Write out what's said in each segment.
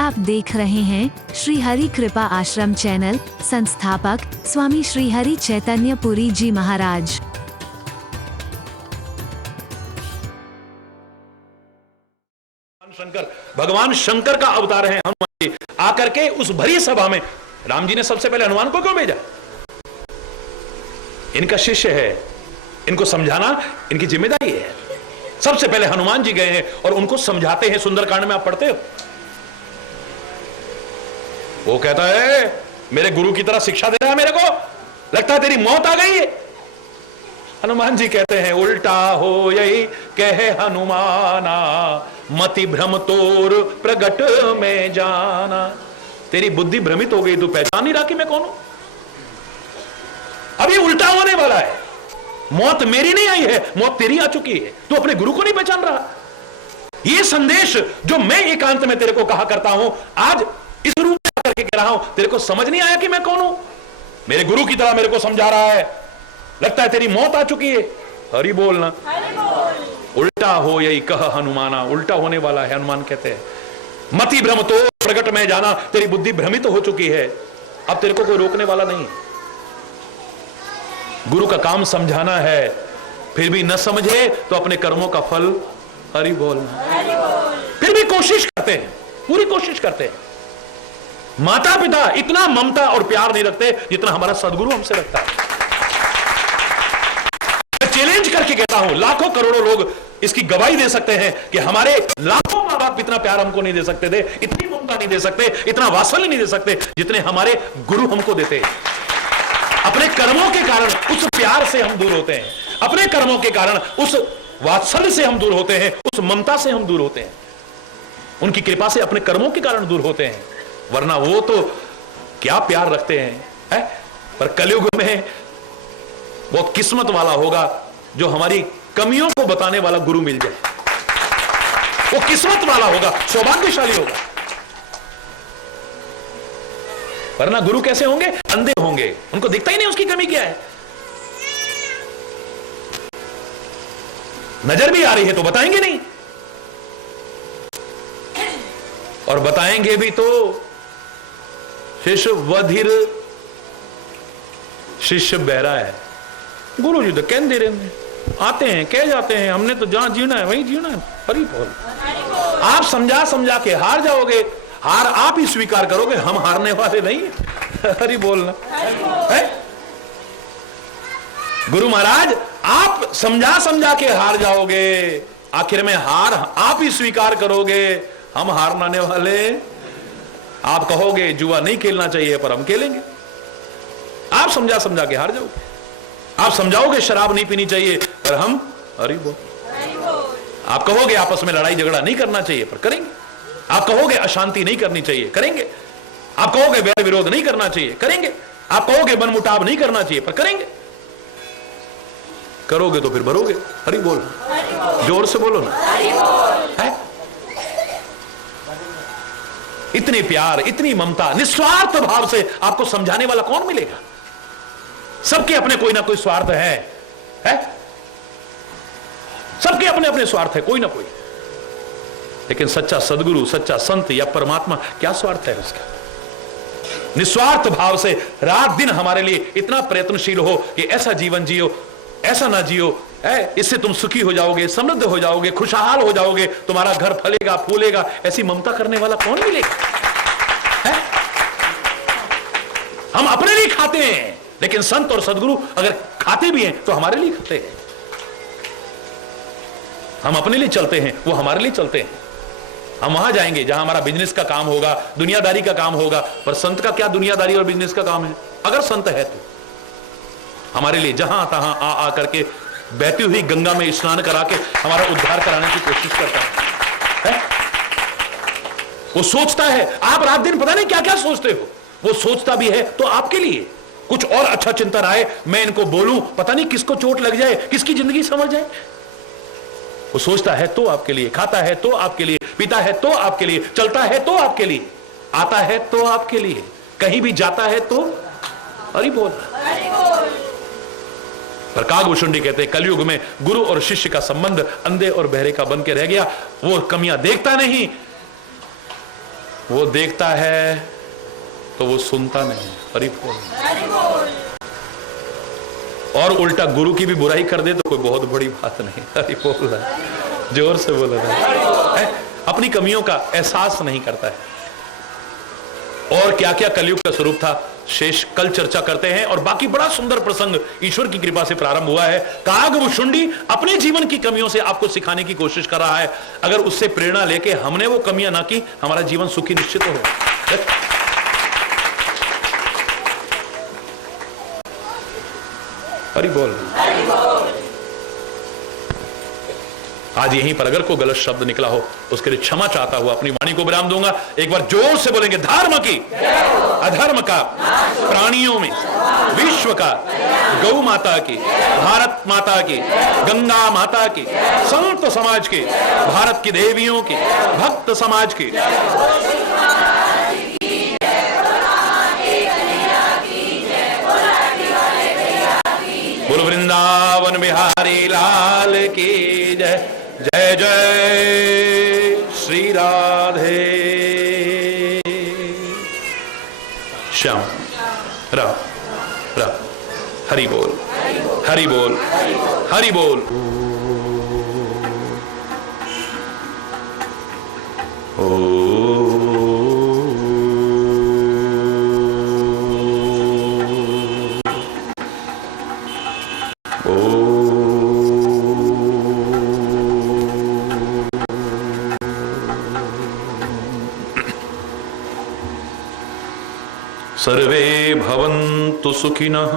आप देख रहे हैं श्री हरि कृपा आश्रम चैनल। संस्थापक स्वामी श्री हरि चैतन्य पुरी जी महाराज। भगवान शंकर का अवतार है हनुमान जी। आकर के उस भरी सभा में राम जी ने सबसे पहले हनुमान को क्यों भेजा? इनका शिष्य है, इनको समझाना इनकी जिम्मेदारी है। सबसे पहले हनुमान जी गए हैं और उनको समझाते हैं। सुंदरकांड में आप पढ़ते हो, वो कहता है मेरे गुरु की तरह शिक्षा दे रहा है मेरे को, लगता है तेरी मौत आ गई है। हनुमान जी कहते हैं उल्टा हो यही कहे हनुमाना, मति भ्रम तोर प्रगट में जाना। तेरी बुद्धि भ्रमित हो गई, तू पहचान नहीं रहा कि मैं कौन हूं। अभी उल्टा होने वाला है। मौत मेरी नहीं आई है, मौत तेरी आ चुकी है। तू अपने गुरु को नहीं पहचान रहा। यह संदेश जो मैं एकांत में तेरे को कहा करता हूं, आज इस रूप में आकर के कह रहा हूं, तेरे को समझ नहीं आया कि मैं कौन हूं। मेरे गुरु की तरह मेरे को समझा रहा है, लगता है तेरी मौत आ चुकी है। हरि बोलना, उल्टा हो यही कह हनुमाना। उल्टा होने वाला है। हनुमान कहते हैं मति भ्रम तो प्रगट में जाना, तेरी बुद्धि भ्रमित हो चुकी है, अब तेरे को कोई रोकने वाला नहीं। गुरु का काम समझाना है, फिर भी न समझे तो अपने कर्मों का फल हरि बोलना। फिर भी कोशिश करते हैं, पूरी कोशिश करते हैं। माता पिता इतना ममता और प्यार नहीं रखते जितना हमारा सदगुरु हमसे रखता है। चैलेंज करके कहता हूं, लाखों करोड़ों लोग इसकी गवाही दे सकते हैं कि हमारे लाखों मां बाप इतना प्यार हमको नहीं दे सकते थे, इतनी ममता नहीं दे सकते, इतना वात्सल्य नहीं दे सकते जितने हमारे गुरु हमको देते हैं। अपने कर्मों के कारण उस प्यार से हम दूर होते हैं, अपने कर्मों के कारण उस वात्सल्य से हम दूर होते हैं, उस ममता से हम दूर होते हैं। उनकी कृपा से अपने कर्मों के कारण दूर होते हैं, वरना वो तो क्या प्यार रखते हैं, है? पर कलयुग में बहुत किस्मत वाला होगा जो हमारी कमियों को बताने वाला गुरु मिल जाए। वो किस्मत वाला होगा, सौभाग्यशाली होगा। वरना गुरु कैसे होंगे? अंधे होंगे, उनको दिखता ही नहीं उसकी कमी क्या है। नजर भी आ रही है तो बताएंगे नहीं, और बताएंगे भी तो शिष्य वधिर, शिष्य बहरा है। गुरु जी तो कह दे रहे हैं, आते हैं कह जाते हैं, हमने तो जहां जीना है वहीं जीना है। हरि बोल। आप समझा समझा के हार जाओगे, हार आप ही स्वीकार करोगे, हम हारने वाले नहीं है। हरि बोलना है। गुरु महाराज आप समझा समझा के हार जाओगे, आखिर में हार आप ही स्वीकार करोगे, हम हारने वाले। आप कहोगे जुआ नहीं खेलना चाहिए पर हम खेलेंगे, आप समझा समझा के हार जाओगे। आप समझाओगे शराब नहीं पीनी चाहिए पर हम हरि बोल। आप कहोगे आपस में लड़ाई झगड़ा नहीं करना चाहिए पर करेंगे। आप कहोगे अशांति नहीं करनी चाहिए, करेंगे। आप कहोगे वैर विरोध नहीं करना चाहिए, करेंगे। आप कहोगे मनमुटाव नहीं करना चाहिए पर करेंगे। करोगे तो फिर भरोगे। हरि बोल, जोर से बोलो ना। है? इतने प्यार, इतनी ममता, निस्वार्थ भाव से आपको समझाने वाला कौन मिलेगा? सबके अपने कोई ना कोई स्वार्थ है? सबके अपने अपने स्वार्थ है, कोई ना कोई। लेकिन सच्चा सदगुरु, सच्चा संत या परमात्मा, क्या स्वार्थ है उसका? निस्वार्थ भाव से रात दिन हमारे लिए इतना प्रयत्नशील हो कि ऐसा जीवन जियो, ऐसा ना जियो, इससे तुम सुखी हो जाओगे, समृद्ध हो जाओगे, खुशहाल हो जाओगे, तुम्हारा घर फलेगा फूलेगा। ऐसी ममता करने वाला कौन मिलेगा? है? हम अपने लिए खाते हैं, लेकिन संत और सदगुरु अगर खाते भी हैं तो हमारे लिए खाते हैं। हम अपने लिए चलते हैं, वो हमारे लिए चलते हैं। हम वहां जाएंगे जहां हमारा बिजनेस का काम होगा, दुनियादारी का काम होगा। पर संत का क्या दुनियादारी और बिजनेस का काम है? अगर संत है तो हमारे लिए जहां तहां आ करके बहती हुई गंगा में स्नान करा के हमारा उद्धार कराने की कोशिश करता है। वो सोचता है, आप रात दिन पता नहीं क्या क्या सोचते हो, वो सोचता भी है तो आपके लिए कुछ और अच्छा चिंतन आए, मैं इनको बोलूं, पता नहीं किसको चोट लग जाए, किसकी जिंदगी समझ जाए। वो सोचता है तो आपके लिए, खाता है तो आपके लिए, पीता है तो आपके लिए, चलता है तो आपके लिए, आता है तो आपके लिए, कहीं भी जाता है तो हरि बोल। पर कागभूषुंडी कहते हैं कलयुग में गुरु और शिष्य का संबंध अंधे और बहरे का बन के रह गया। वो कमियां देखता नहीं, वो देखता है तो वो सुनता नहीं। हरि बोल। और उल्टा गुरु की भी बुराई कर दे तो कोई बहुत बड़ी बात नहीं। हरि बोल। जोर से बोला है। अपनी कमियों का एहसास नहीं करता है। और क्या क्या कलयुग का स्वरूप था शेष कल चर्चा करते हैं। और बाकी बड़ा सुंदर प्रसंग ईश्वर की कृपा से प्रारंभ हुआ है। कागभूषुंडी अपने जीवन की कमियों से आपको सिखाने की कोशिश कर रहा है। अगर उससे प्रेरणा लेके हमने वो कमियां ना की, हमारा जीवन सुखी निश्चित हो। हरि बोल। आज यहीं पर अगर कोई गलत शब्द निकला हो उसके लिए क्षमा चाहता हुआ अपनी वाणी को विराम दूंगा। एक बार जोर से बोलेंगे, धर्म की, अधर्म का, प्राणियों में, विश्व का, गौ माता की, भारत माता की, गंगा माता की, संत समाज की, भारत की देवियों की, भक्त समाज की, बोल वृंदावन बिहारी लाल की जय। जय जय श्री राधे श्याम। राम राम। हरि बोल, हरि बोल, हरि बोल। सर्वे भवन्तु सुखिनः,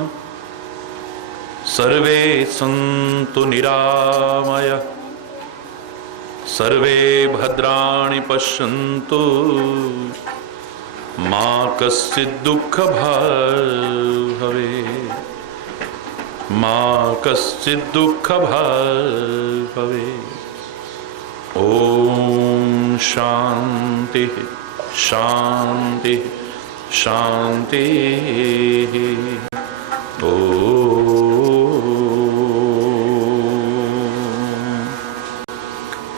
सर्वे सन्तु निरामयः, सर्वे भद्राणि पश्यन्तु, मा कश्चित् दुःखभाग् भवेत्, मा कश्चित् दुःखभाग् भवेत्। ओम शांति शांति शांति।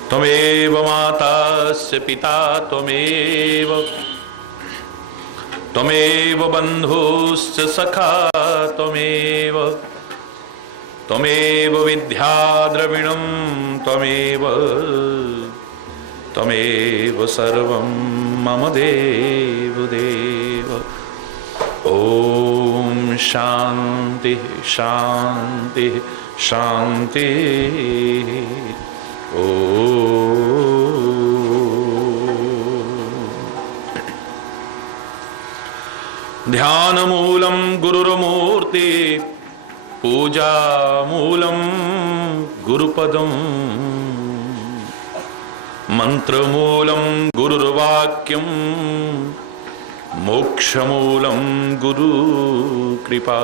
त्वमेव मातास्य पिता त्वमेव, त्वमेव बन्धुश्च सखा त्वमेव, त्वमेव विद्या द्रविणं त्वमेव, त्वमेव सर्वं मम देव देव। ओम शांति शांति शांति। ध्यान मूलम गुरुर्मूर्ति, पूजा मूलम गुरुपदम, मंत्र मूलम गुरुर्वाक्यम, मोक्ष मूलम गुरु कृपा।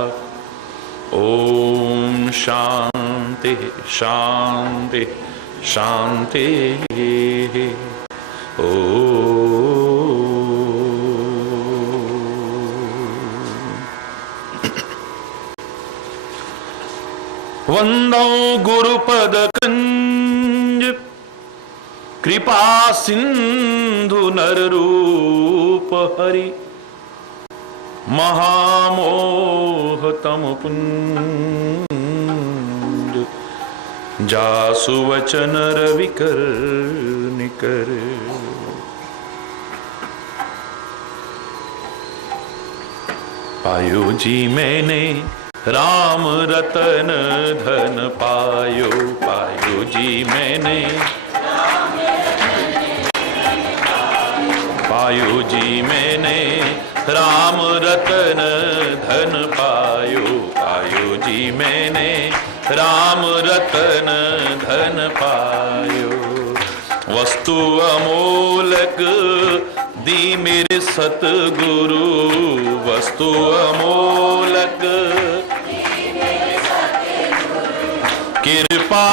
ओम शांति शांति शांति। वंदो गुरुपद कंज, कृपा सिंधु नर रूप हरि, महामोह तम पुंज, जासु वचन रविकर निकर। पायो जी मैंने राम रतन धन पायो, पायो जी मैंने, पायो जी मैंने राम रतन धन पायो, पायो जी मैंने राम रतन धन पायो। वस्तु अमोलक दी मेरे सतगुरु, वस्तु अमोलक कृपा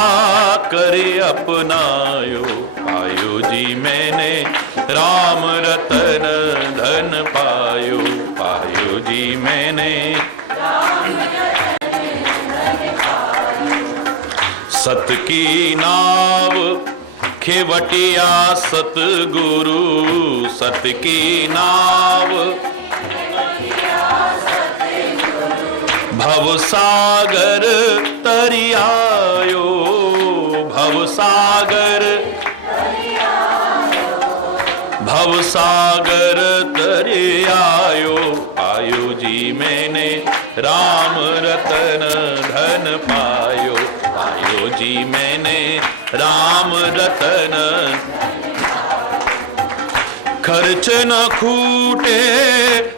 करे अपनायो। पायो जी मैंने राम रतन धन पायो, पायो जी मैंने सत की नाव खेवटिया सतगुरु सत की नाव, भव सागर तरियायो, भव सागर, भव सागर तरियायो। पायो जी मैंने राम रतन धन पायो, पायो जी मैंने राम रतन। खर्च न खूटे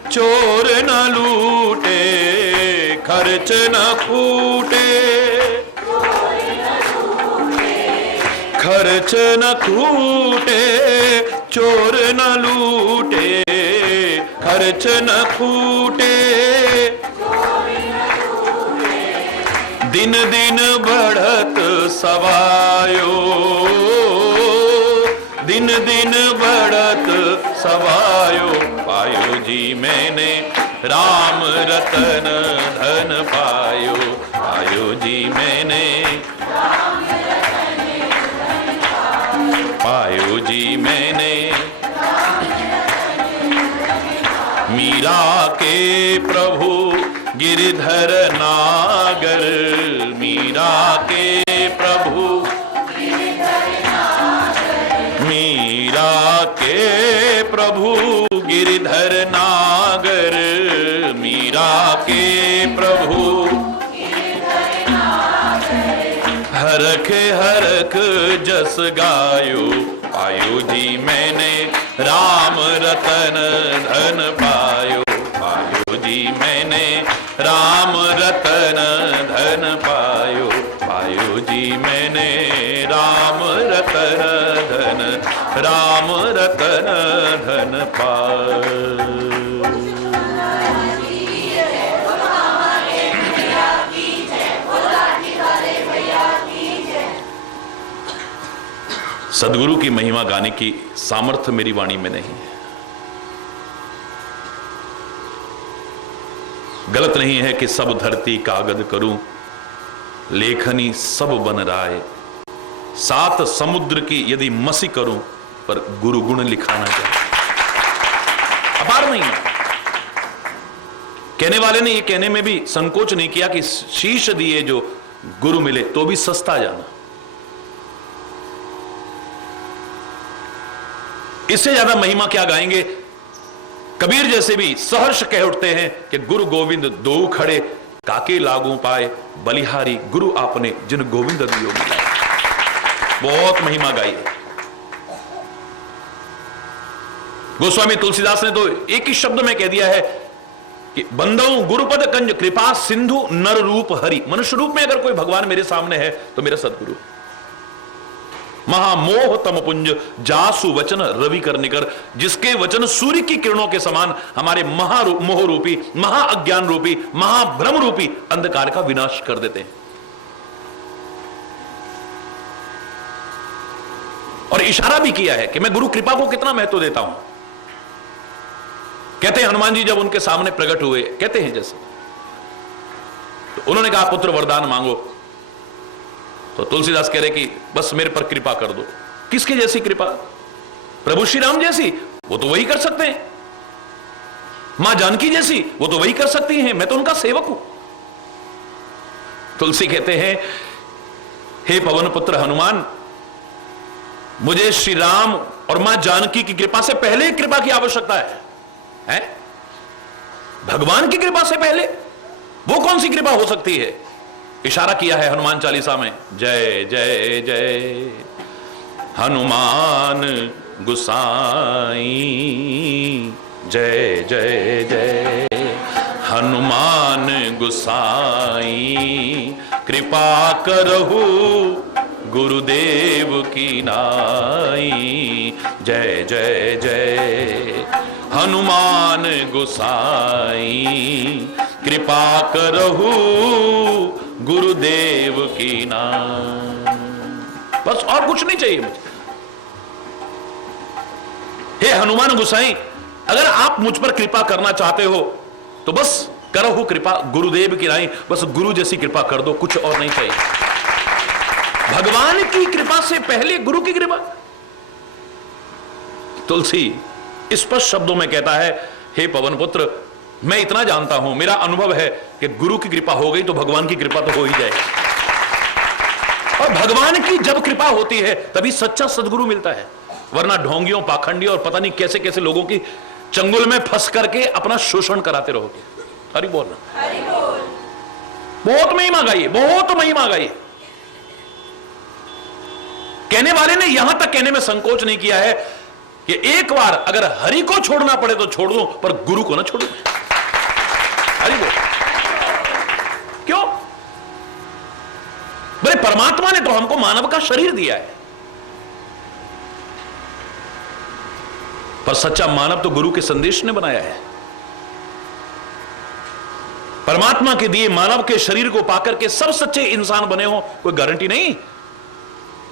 चोर न लूटे, खर्च न खूटे, खर्च न खूटे चोर न लूटे, खर्च न खूटे। दिन दिन बढ़त सवायो, दिन दिन बढ़त सवायो। पायो जी मैंने राम रतन धन पायो, पायो जी मैंने, पायो जी मैंने। मीरा के प्रभु गिरधर नागर, मीरा के प्रभु, मीरा के प्रभु गिरधर नागर, मीरा के प्रभु। हरख हरख जस गायो, पायो जी मैंने राम रतन धन पायो, पायो जी मैंने राम रतन धन पायो, पायो जी मैंने राम रतन धन, राम रतन धन पायो। सदगुरु की महिमा गाने की सामर्थ्य मेरी वाणी में नहीं है। गलत नहीं है कि सब धरती कागज करूं, लेखनी सब बन राय। सात समुद्र की यदि मसी करूं, पर गुरु गुण लिखा ना जाए। अपार महिमा। कहने वाले ने यह कहने में भी संकोच नहीं किया कि शीश दिए जो गुरु मिले तो भी सस्ता जाना। इससे ज्यादा महिमा क्या गाएंगे। कबीर जैसे भी सहर्ष कह उठते हैं कि गुरु गोविंद दो खड़े, काके लागू पाए बलिहारी गुरु आपने जिन गोविंद दियो मिलाए। बहुत महिमा गाई है। गोस्वामी तुलसीदास ने तो एक ही शब्द में कह दिया है कि बंदऊ गुरुपद कंज कृपा सिंधु नर रूप हरि। मनुष्य रूप में अगर कोई भगवान मेरे सामने है तो मेरा सदगुरु। महामोह तम पुंज जासु वचन रवि कर निकर, जिसके वचन सूर्य की किरणों के समान हमारे मोह रूपी, महाअज्ञान रूपी, महाभ्रम रूपी अंधकार का विनाश कर देते हैं। और इशारा भी किया है कि मैं गुरु कृपा को कितना महत्व देता हूं। कहते हैं हनुमान जी जब उनके सामने प्रकट हुए, कहते हैं जैसे तो उन्होंने कहा पुत्र वरदान मांगो। तो तुलसीदास कह रहे कि बस मेरे पर कृपा कर दो। किसकी जैसी कृपा? प्रभु श्री राम जैसी, वो तो वही कर सकते हैं। मां जानकी जैसी, वो तो वही कर सकती हैं, मैं तो उनका सेवक हूं। तुलसी कहते हैं हे पवन पुत्र हनुमान, मुझे श्री राम और मां जानकी की कृपा से पहले कृपा की आवश्यकता है? भगवान की कृपा से पहले वो कौन सी कृपा हो सकती है? इशारा किया है हनुमान चालीसा में, जय जय जय हनुमान गुसाई, जय जय जय हनुमान गुसाई, कृपा करहु गुरुदेव की नाई, जय जय जय हनुमान गुसाई, कृपा करहु गुरुदेव की नाई। बस और कुछ नहीं चाहिए मुझे। हे हनुमान गुसाई, अगर आप मुझ पर कृपा करना चाहते हो तो बस करो कृपा गुरुदेव की नाई, बस गुरु जैसी कृपा कर दो, कुछ और नहीं चाहिए। भगवान की कृपा से पहले गुरु की कृपा। तुलसी स्पष्ट शब्दों में कहता है, हे पवन पुत्र, मैं इतना जानता हूं, मेरा अनुभव है कि गुरु की कृपा हो गई तो भगवान की कृपा तो हो ही जाएगी। और भगवान की जब कृपा होती है तभी सच्चा सदगुरु मिलता है, वरना ढोंगियों, पाखंडियों और पता नहीं कैसे कैसे लोगों की चंगुल में फंस करके अपना शोषण कराते रहोगे। हरि बोल ना, हरि बोल। बहुत महिमा गाई, बहुत महिमा गाई। कहने वाले ने यहां तक कहने में संकोच नहीं किया है कि एक बार अगर हरि को छोड़ना पड़े तो छोड़ दो, पर गुरु को ना छोड़ो। हरि बोल। क्यों? बोले परमात्मा ने तो हमको मानव का शरीर दिया है, पर सच्चा मानव तो गुरु के संदेश ने बनाया है। परमात्मा के दिए मानव के शरीर को पाकर के सब सच्चे इंसान बने हो, कोई गारंटी नहीं।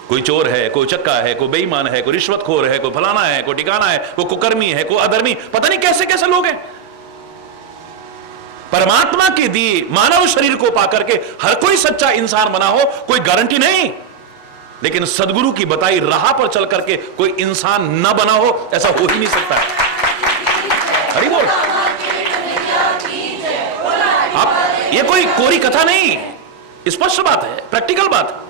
कोई चोर है, कोई चक्का है, कोई बेईमान है, कोई रिश्वतखोर है, कोई फलाना है, कोई ठिकाना है, कोई कुकर्मी है, कोई अधर्मी, पता नहीं कैसे कैसे लोग हैं। परमात्मा के दिए मानव शरीर को पाकर के हर कोई सच्चा इंसान बना हो, कोई गारंटी नहीं। लेकिन सदगुरु की बताई राह पर चल करके कोई इंसान न बना हो, ऐसा हो ही नहीं सकता है। हरि बोल। आप ये कोई कोरी कथा नहीं, स्पष्ट बात है, प्रैक्टिकल बात।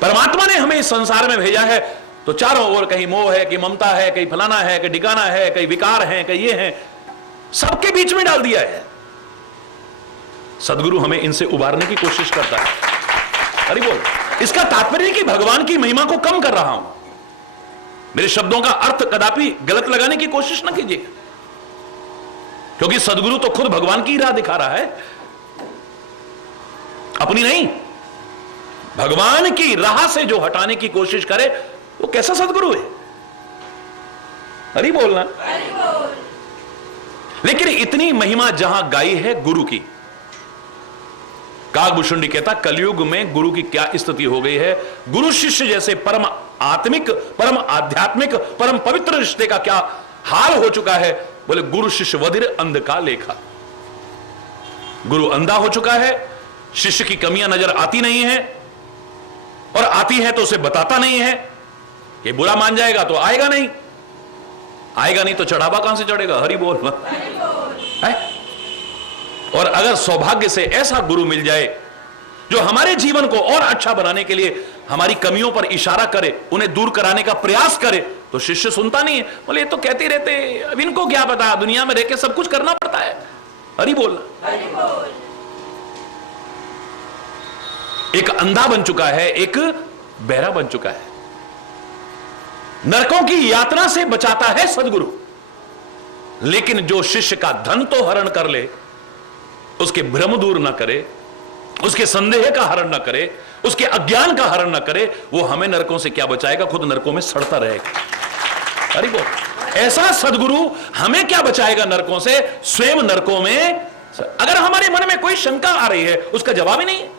परमात्मा ने हमें इस संसार में भेजा है तो चारों ओर कहीं मोह है, कहीं ममता है, कहीं फलाना है, कहीं ठिकाना है, कहीं विकार है, कहीं ये है, सबके बीच में डाल दिया है। सदगुरु हमें इनसे उबारने की कोशिश करता है। अरे बोल। इसका तात्पर्य कि भगवान की महिमा को कम कर रहा हूं, मेरे शब्दों का अर्थ कदापि गलत लगाने की कोशिश ना कीजिए, क्योंकि सदगुरु तो खुद भगवान की राह दिखा रहा है, अपनी नहीं। भगवान की राह से जो हटाने की कोशिश करे वो कैसा सदगुरु है? हरि बोलना। लेकिन इतनी महिमा जहां गाई है गुरु की, काकभूषुंडी कहता कलयुग में गुरु की क्या स्थिति हो गई है। गुरु शिष्य जैसे परम आत्मिक, परम आध्यात्मिक, परम पवित्र रिश्ते का क्या हाल हो चुका है। बोले गुरु शिष्य वधिर अंध का लेखा। गुरु अंधा हो चुका है, शिष्य की कमियां नजर आती नहीं है, और आती है तो उसे बताता नहीं है। ये बुरा मान जाएगा तो आएगा नहीं, आएगा नहीं तो चढ़ावा कहां से चढ़ेगा? हरि बोल है? और अगर सौभाग्य से ऐसा गुरु मिल जाए जो हमारे जीवन को और अच्छा बनाने के लिए हमारी कमियों पर इशारा करे, उन्हें दूर कराने का प्रयास करे, तो शिष्य सुनता नहीं है। बोले ये तो कहते रहते, अब इनको क्या पता, दुनिया में रहकर सब कुछ करना पड़ता है। हरि बोल। एक अंधा बन चुका है, एक बहरा बन चुका है। नरकों की यात्रा से बचाता है सदगुरु, लेकिन जो शिष्य का धन तो हरण कर ले, उसके भ्रम दूर ना करे, उसके संदेह का हरण ना करे, उसके अज्ञान का हरण ना करे, वो हमें नरकों से क्या बचाएगा? खुद नरकों में सड़ता रहेगा। अरे वो ऐसा सदगुरु हमें क्या बचाएगा नरकों से? स्वयं नरकों में। अगर हमारे मन में कोई शंका आ रही है, उसका जवाब ही नहीं है।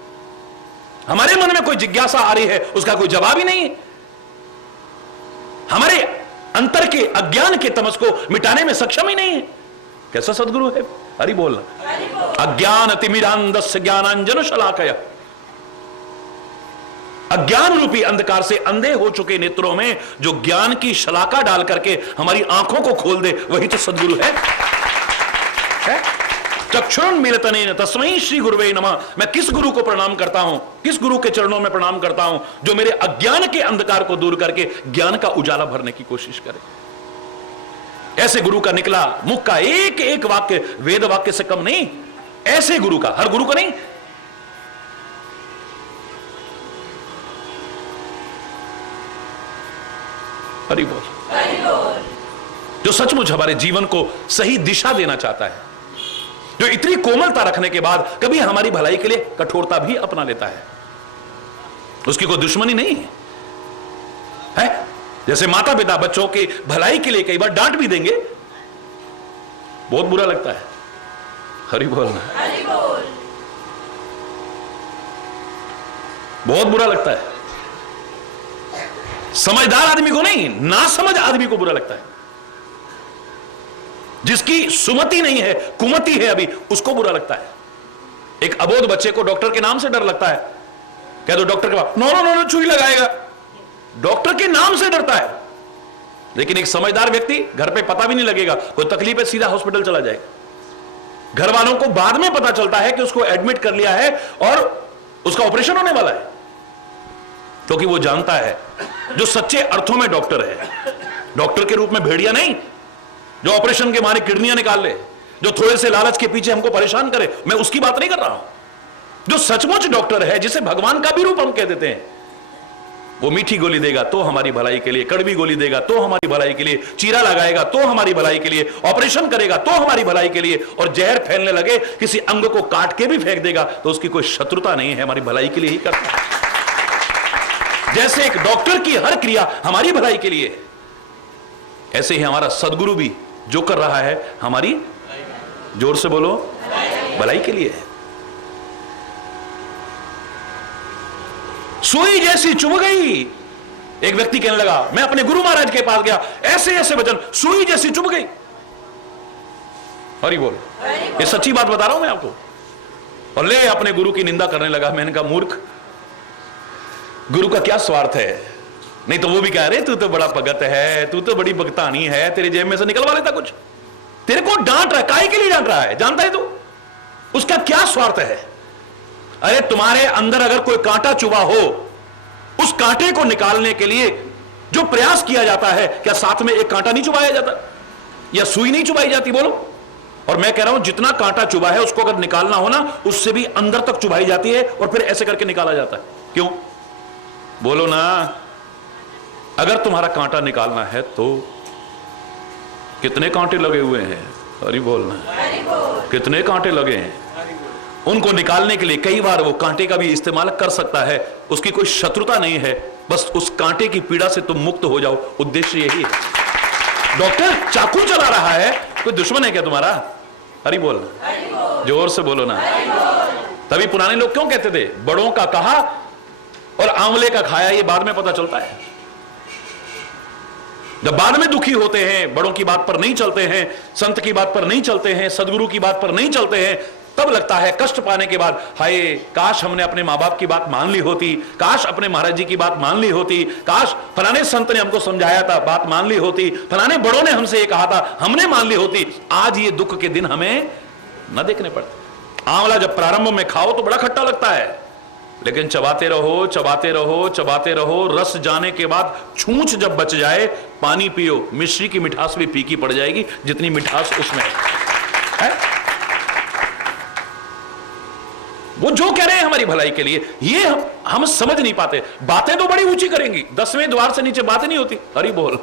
हमारे मन में कोई जिज्ञासा आ रही है, उसका कोई जवाब ही नहीं है। हमारे अंतर के अज्ञान के तमस को मिटाने में सक्षम ही नहीं है। कैसा सदगुरु है? हरि बोल। अज्ञान तिमिरांधस्य ज्ञानांजन शलाकया। अज्ञान रूपी अंधकार से अंधे हो चुके नेत्रों में जो ज्ञान की शलाका डाल करके हमारी आंखों को खोल दे, वही तो सदगुरु है? चक्षुरुन मिलितनेन तस्मै श्री गुरुवे नमः। मैं किस गुरु को प्रणाम करता हूं, किस गुरु के चरणों में प्रणाम करता हूं जो मेरे अज्ञान के अंधकार को दूर करके ज्ञान का उजाला भरने की कोशिश करे। ऐसे गुरु का निकला मुख का एक एक वाक्य वेद वाक्य से कम नहीं। ऐसे गुरु का, हर गुरु को नहीं। हरि बोल। जो सचमुच हमारे जीवन को सही दिशा देना चाहता है, जो इतनी कोमलता रखने के बाद कभी हमारी भलाई के लिए कठोरता भी अपना लेता है, उसकी कोई दुश्मनी नहीं है। जैसे माता पिता बच्चों की भलाई के लिए कई बार डांट भी देंगे, बहुत बुरा लगता है। हरि बोल। बहुत बुरा लगता है। समझदार आदमी को नहीं, ना समझ आदमी को बुरा लगता है। जिसकी सुमति नहीं है, कुमति है अभी, उसको बुरा लगता है। एक अबोध बच्चे को डॉक्टर के नाम से डर लगता है। कह दो डॉक्टर के पास, नो नो नो, सुई लगाएगा। डॉक्टर के नाम से डरता है। लेकिन एक समझदार व्यक्ति घर पे पता भी नहीं लगेगा, कोई तकलीफ है सीधा हॉस्पिटल चला जाएगा। घर वालों को बाद में पता चलता है कि उसको एडमिट कर लिया है और उसका ऑपरेशन होने वाला है, क्योंकि वो जानता है जो सच्चे अर्थों में डॉक्टर है, डॉक्टर के रूप में भेड़िया नहीं जो ऑपरेशन के मारे किडनियां निकाल ले, जो थोड़े से लालच के पीछे हमको परेशान करे, मैं उसकी बात नहीं कर रहा हूं। जो सचमुच डॉक्टर है, जिसे भगवान का भी रूप हम कह देते हैं, वो मीठी गोली देगा तो हमारी भलाई के लिए, कड़वी गोली देगा तो हमारी भलाई के लिए, चीरा लगाएगा तो हमारी भलाई के लिए, ऑपरेशन करेगा तो हमारी भलाई के लिए, और जहर फैलने लगे किसी अंग को काट के भी फेंक देगा तो उसकी कोई शत्रुता नहीं है, हमारी भलाई के लिए ही करता है। जैसे एक डॉक्टर की हर क्रिया हमारी भलाई के लिए, ऐसे ही हमारा सदगुरु भी जो कर रहा है हमारी, जोर से बोलो, भलाई के लिए है। सुई जैसी चुभ गई, एक व्यक्ति कहने लगा, मैं अपने गुरु महाराज के पास गया, ऐसे ऐसे वचन, सुई जैसी चुभ गई। हरि बोल, ये सच्ची बात बता रहा हूं मैं आपको। और ले अपने गुरु की निंदा करने लगा। मैंने कहा, मूर्ख, गुरु का क्या स्वार्थ है? नहीं तो वो भी कह रहे, तू तो बड़ा भगत है, तू तो बड़ी भगतानी है, तेरे जेब में से निकलवा लेता कुछ। तेरे को डांट रहा है, काहे के लिए डांट रहा है? जानता है तू उसका क्या स्वार्थ है? अरे तुम्हारे अंदर अगर कोई कांटा चुभा हो, उस कांटे को निकालने के लिए जो प्रयास किया जाता है, क्या साथ में एक कांटा नहीं चुभाया जाता या सुई नहीं चुभाई जाती? बोलो। और मैं कह रहा हूं, जितना कांटा चुभा है उसको अगर निकालना हो ना, उससे भी अंदर तक चुभाई जाती है और फिर ऐसे करके निकाला जाता है। क्यों? बोलो ना। अगर तुम्हारा कांटा निकालना है तो कितने कांटे लगे हुए हैं? हरि बोलना। कितने कांटे लगे हैं? उनको निकालने के लिए कई बार वो कांटे का भी इस्तेमाल कर सकता है, उसकी कोई शत्रुता नहीं है, बस उस कांटे की पीड़ा से तुम मुक्त हो जाओ, उद्देश्य यही है। डॉक्टर चाकू चला रहा है, कोई दुश्मन है क्या तुम्हारा? हरि बोलना, जोर से बोलो ना। तभी पुराने लोग क्यों कहते थे, बड़ों का कहा और आंवले का खाया? ये बाद में पता चलता है। जब बाद में दुखी होते हैं, बड़ों की बात पर नहीं चलते हैं, संत की बात पर नहीं चलते हैं, सदगुरु की बात पर नहीं चलते हैं, तब लगता है कष्ट पाने के बाद, हाय काश हमने अपने माँ बाप की बात मान ली होती, काश अपने महाराज जी की बात मान ली होती, काश फलाने संत ने हमको समझाया था, बात मान ली होती, फलाने बड़ों ने हमसे ये कहा था, हमने मान ली होती, आज ये दुख के दिन हमें न देखने पड़ते। आंवला जब प्रारंभ में खाओ तो बड़ा खट्टा लगता है, लेकिन चबाते रहो, चबाते रहो, चबाते रहो, रस जाने के बाद छूंछ जब बच जाए, पानी पियो, मिश्री की मिठास भी फीकी पड़ जाएगी जितनी मिठास उसमें है। वो जो कह रहे हैं हमारी भलाई के लिए, ये हम समझ नहीं पाते। बातें तो बड़ी ऊंची करेंगी, 10वें द्वार से नीचे बातें नहीं होती। हरि बोल,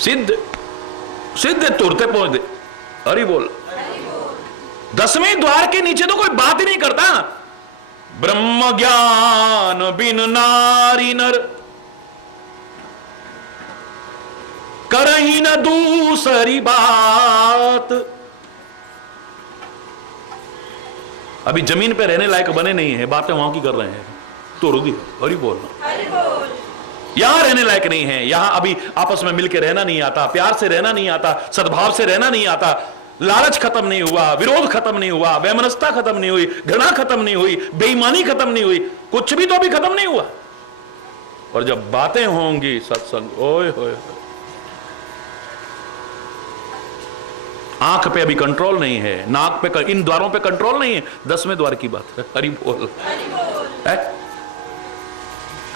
सिद्ध सिद्ध तुरते पहुंच दे। हरि बोल। 10वें द्वार के नीचे तो कोई बात ही नहीं करता। ब्रह्म ज्ञान बिन नारी नर करही न दूसरी बात। अभी जमीन पे रहने लायक बने नहीं है, बातें वहां की कर रहे हैं। तो रुदी हरि बोल। यहां रहने लायक नहीं है, यहां अभी आपस में मिलकर रहना नहीं आता, प्यार से रहना नहीं आता, सद्भाव से रहना नहीं आता, लालच खत्म नहीं हुआ, विरोध खत्म नहीं हुआ, वैमनस्यता खत्म नहीं हुई, घृणा खत्म नहीं हुई, बेईमानी खत्म नहीं हुई, कुछ भी तो अभी खत्म नहीं हुआ। और जब बातें होंगी सत्संग, ओए होए, आंख पे अभी कंट्रोल नहीं है, नाक पे इन द्वारों पे कंट्रोल नहीं है। 10वें द्वार की बात है। हरि बोल।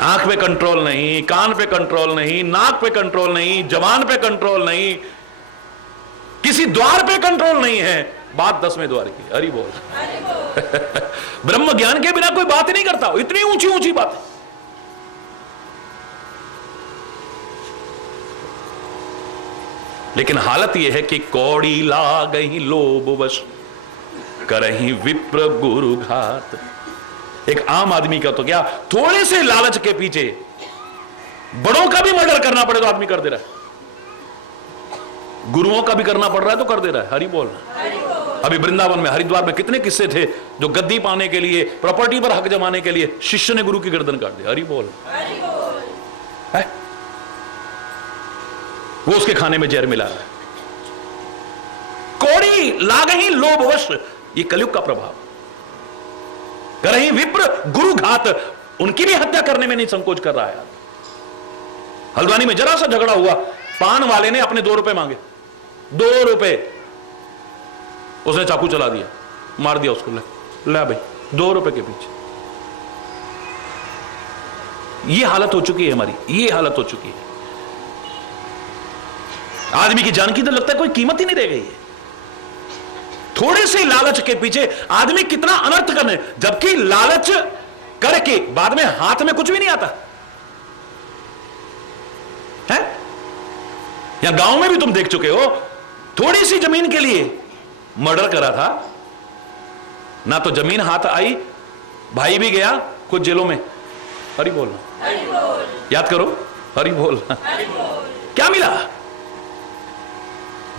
आंख पे कंट्रोल नहीं, कान पे कंट्रोल नहीं, नाक पे कंट्रोल नहीं, जबान पे कंट्रोल नहीं, किसी द्वार पे कंट्रोल नहीं है। बात 10वें द्वार की। हरि बोल। ब्रह्म ज्ञान के बिना कोई बात ही नहीं करता। इतनी ऊंची ऊंची बात। लेकिन हालत यह है कि कौड़ी लागहि लोभवश करहि विप्र गुरु घात। एक आम आदमी का तो क्या, थोड़े से लालच के पीछे बड़ों का भी मर्डर करना पड़े तो आदमी कर दे रहा है, गुरुओं का भी करना पड़ रहा है तो कर दे रहा है। हरि बोल। अभी वृंदावन में, हरिद्वार में कितने किस्से थे जो गद्दी पाने के लिए, प्रॉपर्टी पर हक जमाने के लिए शिष्य ने गुरु की गर्दन काट दी। हरि बोल। है? वो उसके खाने में जहर मिला रहा है। कौड़ी लागहि लोभवश, ये कलयुग का प्रभाव। करही विप्र गुरु घात, उनकी भी हत्या करने में नहीं संकोच कर रहा है। हल्द्वानी में जरा सा झगड़ा हुआ, पान वाले ने अपने 2 रुपए मांगे, 2 रुपए, उसने चाकू चला दिया, मार दिया उसको। ले भाई 2 रुपए के पीछे। ये हालत हो चुकी है हमारी, ये हालत हो चुकी है। आदमी की जान की तो लगता है कोई कीमत ही नहीं रह गई है। थोड़े से लालच के पीछे आदमी कितना अनर्थ करने, जबकि लालच करके बाद में हाथ में कुछ भी नहीं आता है। या गांव में भी तुम देख चुके हो, थोड़ी सी जमीन के लिए मर्डर करा था ना, तो जमीन हाथ आई, भाई भी गया कुछ जेलों में। हरि बोल, याद करो, हरि बोल। क्या मिला?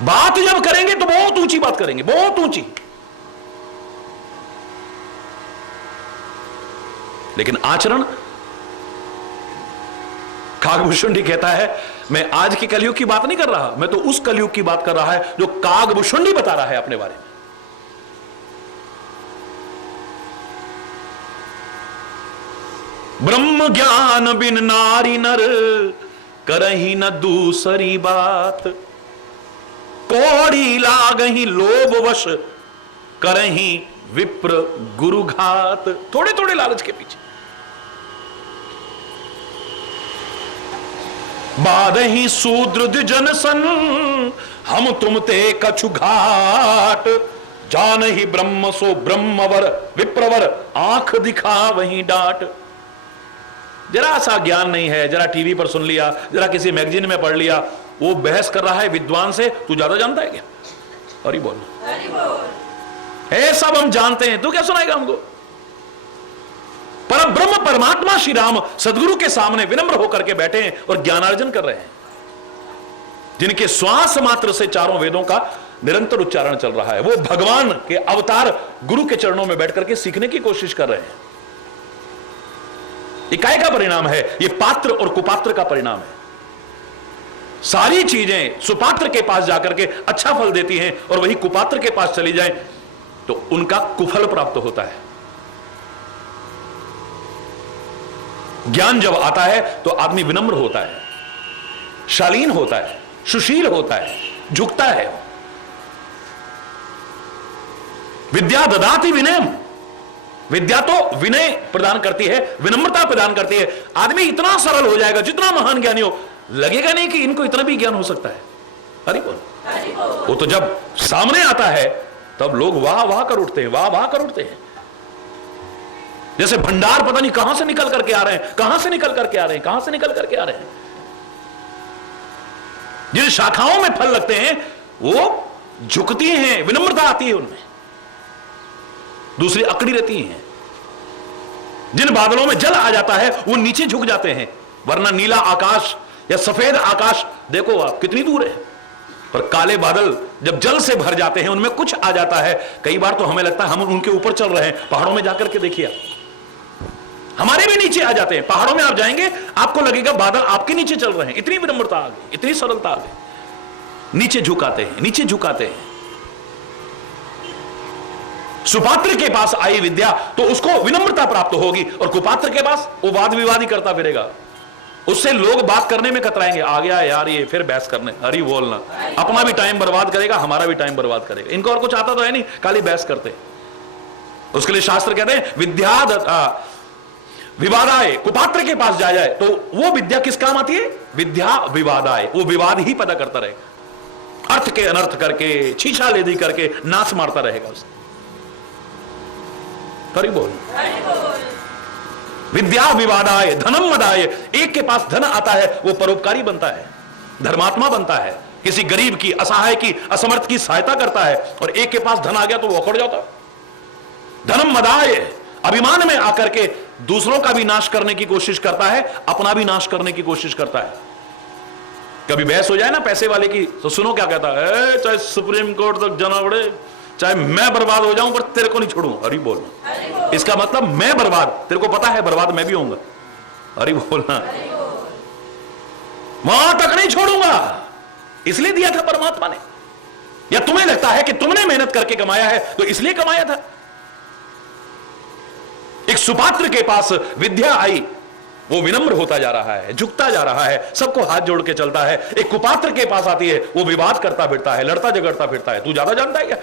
बात जब करेंगे तो बहुत ऊंची बात करेंगे, बहुत ऊंची, लेकिन आचरण। कागभूषुंडी कहता है मैं आज के कलयुग की बात नहीं कर रहा, मैं तो उस कलयुग की बात कर रहा है जो कागभूषुंडी बता रहा है अपने बारे में। ब्रह्म ज्ञान बिन नारी नर करही न दूसरी बात, कौड़ी लागही लोभ वश करही विप्र गुरु घात। थोड़े थोड़े लालच के पीछे बादही शूद्र द्विजन सन, हम तुम ते कछु घाट, जान ही ब्रह्म सो ब्रह्मवर विप्रवर, आंख दिखा वही डांट। जरा सा ज्ञान नहीं है, जरा टीवी पर सुन लिया, जरा किसी मैगजीन में पढ़ लिया, वो बहस कर रहा है विद्वान से, तू ज्यादा जानता है क्या? हरि बोल, है सब हम जानते हैं, तू क्या सुनाएगा हमको? पर ब्रह्म परमात्मा श्री राम सदगुरु के सामने विनम्र होकर के बैठे हैं और ज्ञानार्जन कर रहे हैं, जिनके श्वास मात्र से चारों वेदों का निरंतर उच्चारण चल रहा है। वो भगवान के अवतार गुरु के चरणों में बैठ करके सीखने की कोशिश कर रहे हैं। इकाई का परिणाम है, ये पात्र और कुपात्र का परिणाम है। सारी चीजें सुपात्र के पास जाकर के अच्छा फल देती हैं और वही कुपात्र के पास चली जाए तो उनका कुफल प्राप्त होता है। ज्ञान जब आता है तो आदमी विनम्र होता है, शालीन होता है, सुशील होता है, झुकता है। विद्या ददाति विनयम, विद्या तो विनय प्रदान करती है, विनम्रता प्रदान करती है। आदमी इतना सरल हो जाएगा, जितना महान ज्ञानी हो, लगेगा नहीं कि इनको इतना भी ज्ञान हो सकता है। हरि बोल। वो तो जब सामने आता है तब लोग वाह वाह कर उठते हैं, वाह वाह कर उठते हैं। जैसे भंडार पता नहीं कहां से निकल करके आ रहे हैं, कहां से निकल करके आ रहे हैं, कहां से निकल करके आ रहे हैं। जिन शाखाओं में फल लगते हैं वो झुकती हैं, विनम्रता आती है उनमें, दूसरी अकड़ी रहती हैं। जिन बादलों में जल आ जाता है वो नीचे झुक जाते हैं, वरना नीला आकाश या सफेद आकाश देखो आप कितनी दूर है, पर काले बादल जब जल से भर जाते हैं उनमें कुछ आ जाता है। कई बार तो हमें लगता है हम उनके ऊपर चल रहे हैं। पहाड़ों में जाकर के देखिए, हमारे भी नीचे आ जाते हैं। पहाड़ों में आप जाएंगे आपको लगेगा बादल आपके नीचे चल रहे हैं। इतनी विनम्रता आ गई, इतनी सरलता आ गई। नीचे झुकाते हैं, नीचे झुकाते हैं। सुपात्र के पास आई विद्या तो उसको विनम्रता प्राप्त होगी, और कुपात्र के पास वो वाद विवाद ही करता फिरेगा। उससे लोग बात करने में कतराएंगे, आ गया यार ये फिर बहस करने, हरी बोलना, अपना भी टाइम बर्बाद करेगा, हमारा भी टाइम बर्बाद करेगा। इनको और कुछ आता तो है नहीं, खाली बहस करते। उसके लिए शास्त्र कहते हैं विद्या विवादाय, कुपात्र के पास जाए तो वो विद्या किस काम आती है? विद्या विवादाय, वो विवाद ही पैदा करता रहेगा, अर्थ के अनर्थ करके, छीछा लेदी करके नाश मारता रहेगा उसे। हरि बोल। विद्या विवादाय धनम मदाय, एक के पास धन आता है वो परोपकारी बनता है, धर्मात्मा बनता है, किसी गरीब की, असहाय की, असमर्थ की सहायता करता है। और एक के पास धन आ गया तो वो अकड़ जाता है। धनम मदाय, अभिमान में आकर के दूसरों का भी नाश करने की कोशिश करता है, अपना भी नाश करने की कोशिश करता है। कभी बहस हो जाए ना पैसे वाले की तो सुनो क्या कहता है, चाहे सुप्रीम कोर्ट तक जाना पड़े, चाहे मैं बर्बाद हो जाऊं पर तेरे को नहीं छोड़ूंगा। हरि बोलना, इसका मतलब मैं बर्बाद, तेरे को पता है बर्बाद मैं भी होऊंगा। हरि बोलना, वहां तक नहीं छोड़ूंगा, इसलिए दिया था परमात्मा ने। या तुम्हें लगता है कि तुमने मेहनत करके कमाया है तो इसलिए कमाया था? सुपात्र के पास विद्या आई, वो विनम्र होता जा रहा है, झुकता जा रहा है, सबको हाथ जोड़ के चलता है। एक कुपात्र के पास आती है, वो विवाद करता फिरता है, लड़ता झगड़ता फिरता है। तू ज्यादा जानता है क्या?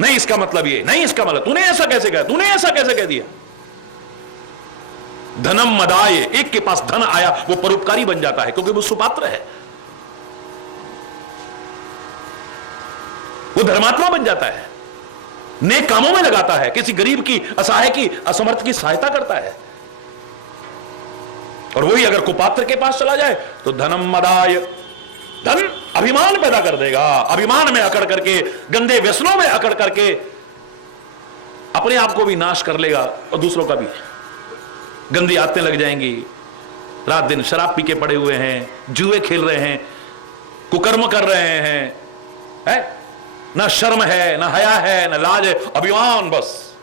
नहीं इसका मतलब ये, नहीं इसका मतलब, तूने ऐसा कैसे कहा, तूने ऐसा कैसे कह दिया। धनम मदाय, एक के पास धन आया वो परोपकारी बन जाता है, क्योंकि वो सुपात्र है, वो धर्मात्मा बन जाता है, नेक कामों में लगाता है, किसी गरीब की, असहाय की, असमर्थ की सहायता करता है। और वही अगर कुपात्र के पास चला जाए तो धनम मदाय, धन अभिमान पैदा कर देगा, अभिमान में अकड़ करके, गंदे व्यसनों में अकड़ करके अपने आप को भी नाश कर लेगा और दूसरों का भी। गंदी आदतें लग जाएंगी, रात दिन शराब पी के पड़े हुए हैं, जुए खेल रहे हैं, कुकर्म कर रहे हैं, है? ना शर्म है, ना हया है, ना लाज है, अभिमान बस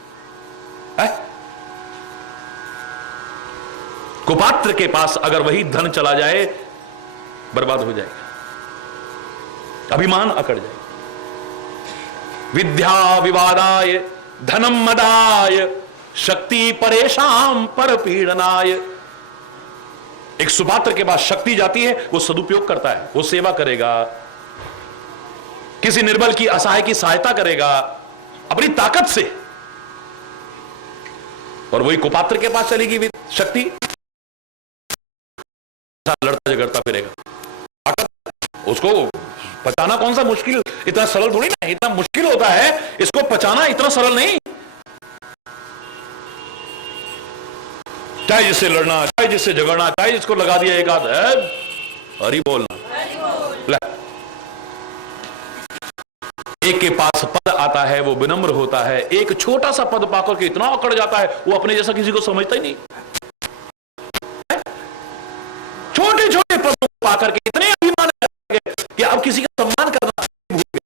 है? कुपात्र के पास अगर वही धन चला जाए, बर्बाद हो जाएगा, अभिमान अकड़ जाएगा। विद्या विवादाय धनम मदाय शक्ति परेशान पर पीड़नाय। एक सुपात्र के पास शक्ति जाती है, वो सदुपयोग करता है, वो सेवा करेगा, किसी निर्बल की, असहाय की सहायता करेगा अपनी ताकत से। और वही कुपात्र के पास चलेगी शक्ति, लड़ता झगड़ता फिरेगा। ताकत उसको पचाना कौन सा मुश्किल, इतना सरल थोड़ी ना, इतना मुश्किल होता है इसको पचाना, इतना सरल नहीं। चाहे जिससे लड़ना, चाहे जिससे झगड़ना, चाहे जिसको लगा दिया एक आध है, हरि बोलना। एक के पास पद आता है, वो विनम्र होता है, एक छोटा सा पद पाकर के इतना अकड़ जाता है, वो अपने जैसा किसी को समझता ही नहीं। छोटे छोटे पद को पाकर के इतने अभिमान कि अब किसी का सम्मान करना भूल गए।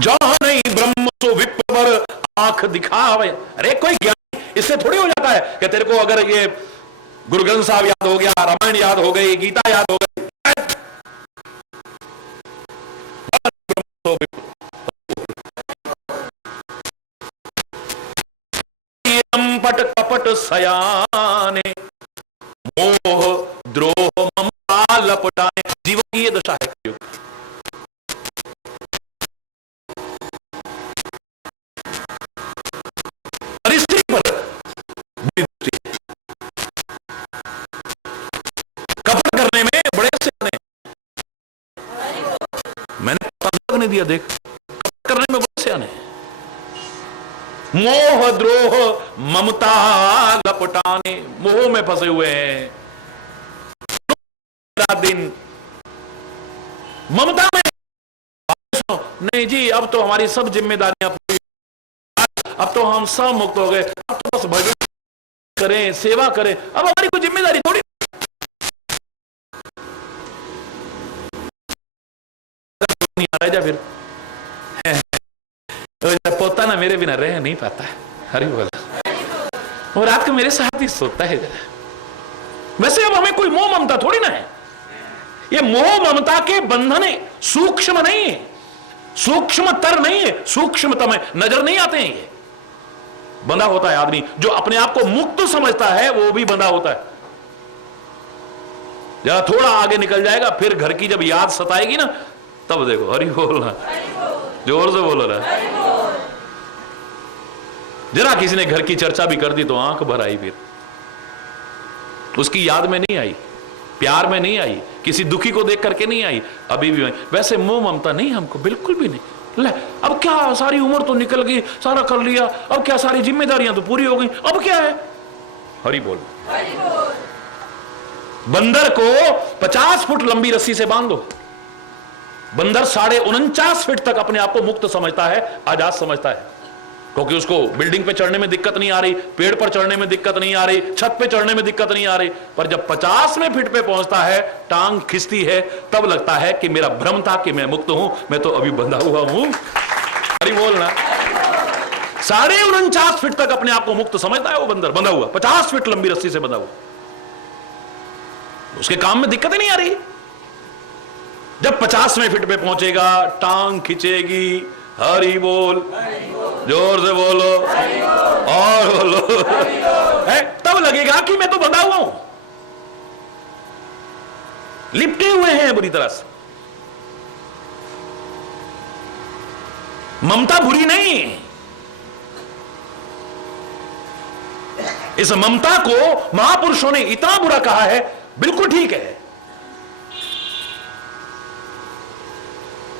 जहां नहीं ब्रह्म सो विप्रवर आंख दिखावे। अरे कोई ज्ञान इससे थोड़ी हो जाता है कि तेरे को अगर ये गुरु ग्रंथ साहब याद हो गया, रामायण याद हो गई, गीता याद हो गई, पट कपट सयाने मोह द्रोह ममता लपटाने। जीवन की ये दशा है। परिस्थिति पर कपट करने में बड़े सियाने, मैंने पता नहीं दिया, देख कपट करने में बड़े सियाने। मोह द्रोह ममता लपटाने, मोह में फंसे हुए हैं रात दिन, ममता में। नहीं जी, अब तो हमारी सब जिम्मेदारियां पूरी, अब तो हम सब मुक्त हो गए, अब तो बस भजन करें, सेवा करें, अब हमारी कोई जिम्मेदारी थोड़ी। नहीं आ रहा फिर पोता ना मेरे बिना रह नहीं पाता है, हरि बोल। और रात को मेरे साथ ही सोता है जरा। वैसे अब हमें कोई मोह ममता थोड़ी ना है। ये मोह ममता के बंधन सूक्ष्म नहीं है, सूक्ष्मतर नहीं है, सूक्ष्मतम है, नजर नहीं आते हैं। ये बंधा होता है आदमी जो अपने आप को मुक्त समझता है, वो भी बंधा होता है। जरा थोड़ा आगे निकल जाएगा, फिर घर की जब याद सताएगी ना, तब देखो हरि बोलना, जोर से बोलो ना। जरा किसी ने घर की चर्चा भी कर दी तो आंख भर आई, फिर उसकी याद में नहीं आई, प्यार में नहीं आई, किसी दुखी को देख करके नहीं आई, अभी भी। वैसे मोह ममता नहीं हमको, बिल्कुल भी नहीं। ले अब क्या, सारी उम्र तो निकल गई, सारा कर लिया, अब क्या सारी जिम्मेदारियां तो पूरी हो गई, अब क्या है। हरि बोल। बंदर को 50 फुट लंबी रस्सी से बांध दो, बंदर 49.5 फीट तक अपने आप को मुक्त समझता है, आजाद समझता है, क्योंकि उसको बिल्डिंग पे चढ़ने में दिक्कत नहीं आ रही, पेड़ पर चढ़ने में दिक्कत नहीं आ रही, छत पे चढ़ने में दिक्कत नहीं आ रही। पर जब 50वें फीट पे पहुंचता है, टांग खिंचती है, तब लगता है कि मेरा भ्रम था कि मैं मुक्त हूं, मैं तो अभी बंधा हुआ हूं। अरे बोलना, 49.5 फीट तक अपने आप को मुक्त समझता है वो बंदर, बंधा हुआ, 50 फीट लंबी रस्सी से बंधा हुआ, उसके काम में दिक्कत ही नहीं आ रही। जब 50वें फीट पे पहुंचेगा टांग खिंचेगी, हरि बोल, जोर से बोलो और बोलो, है तब लगेगा कि मैं तो बंधा हुआ हूं, लिपटे हुए हैं बुरी तरह से। ममता बुरी नहीं, इस ममता को महापुरुषों ने इतना बुरा कहा है, बिल्कुल ठीक है,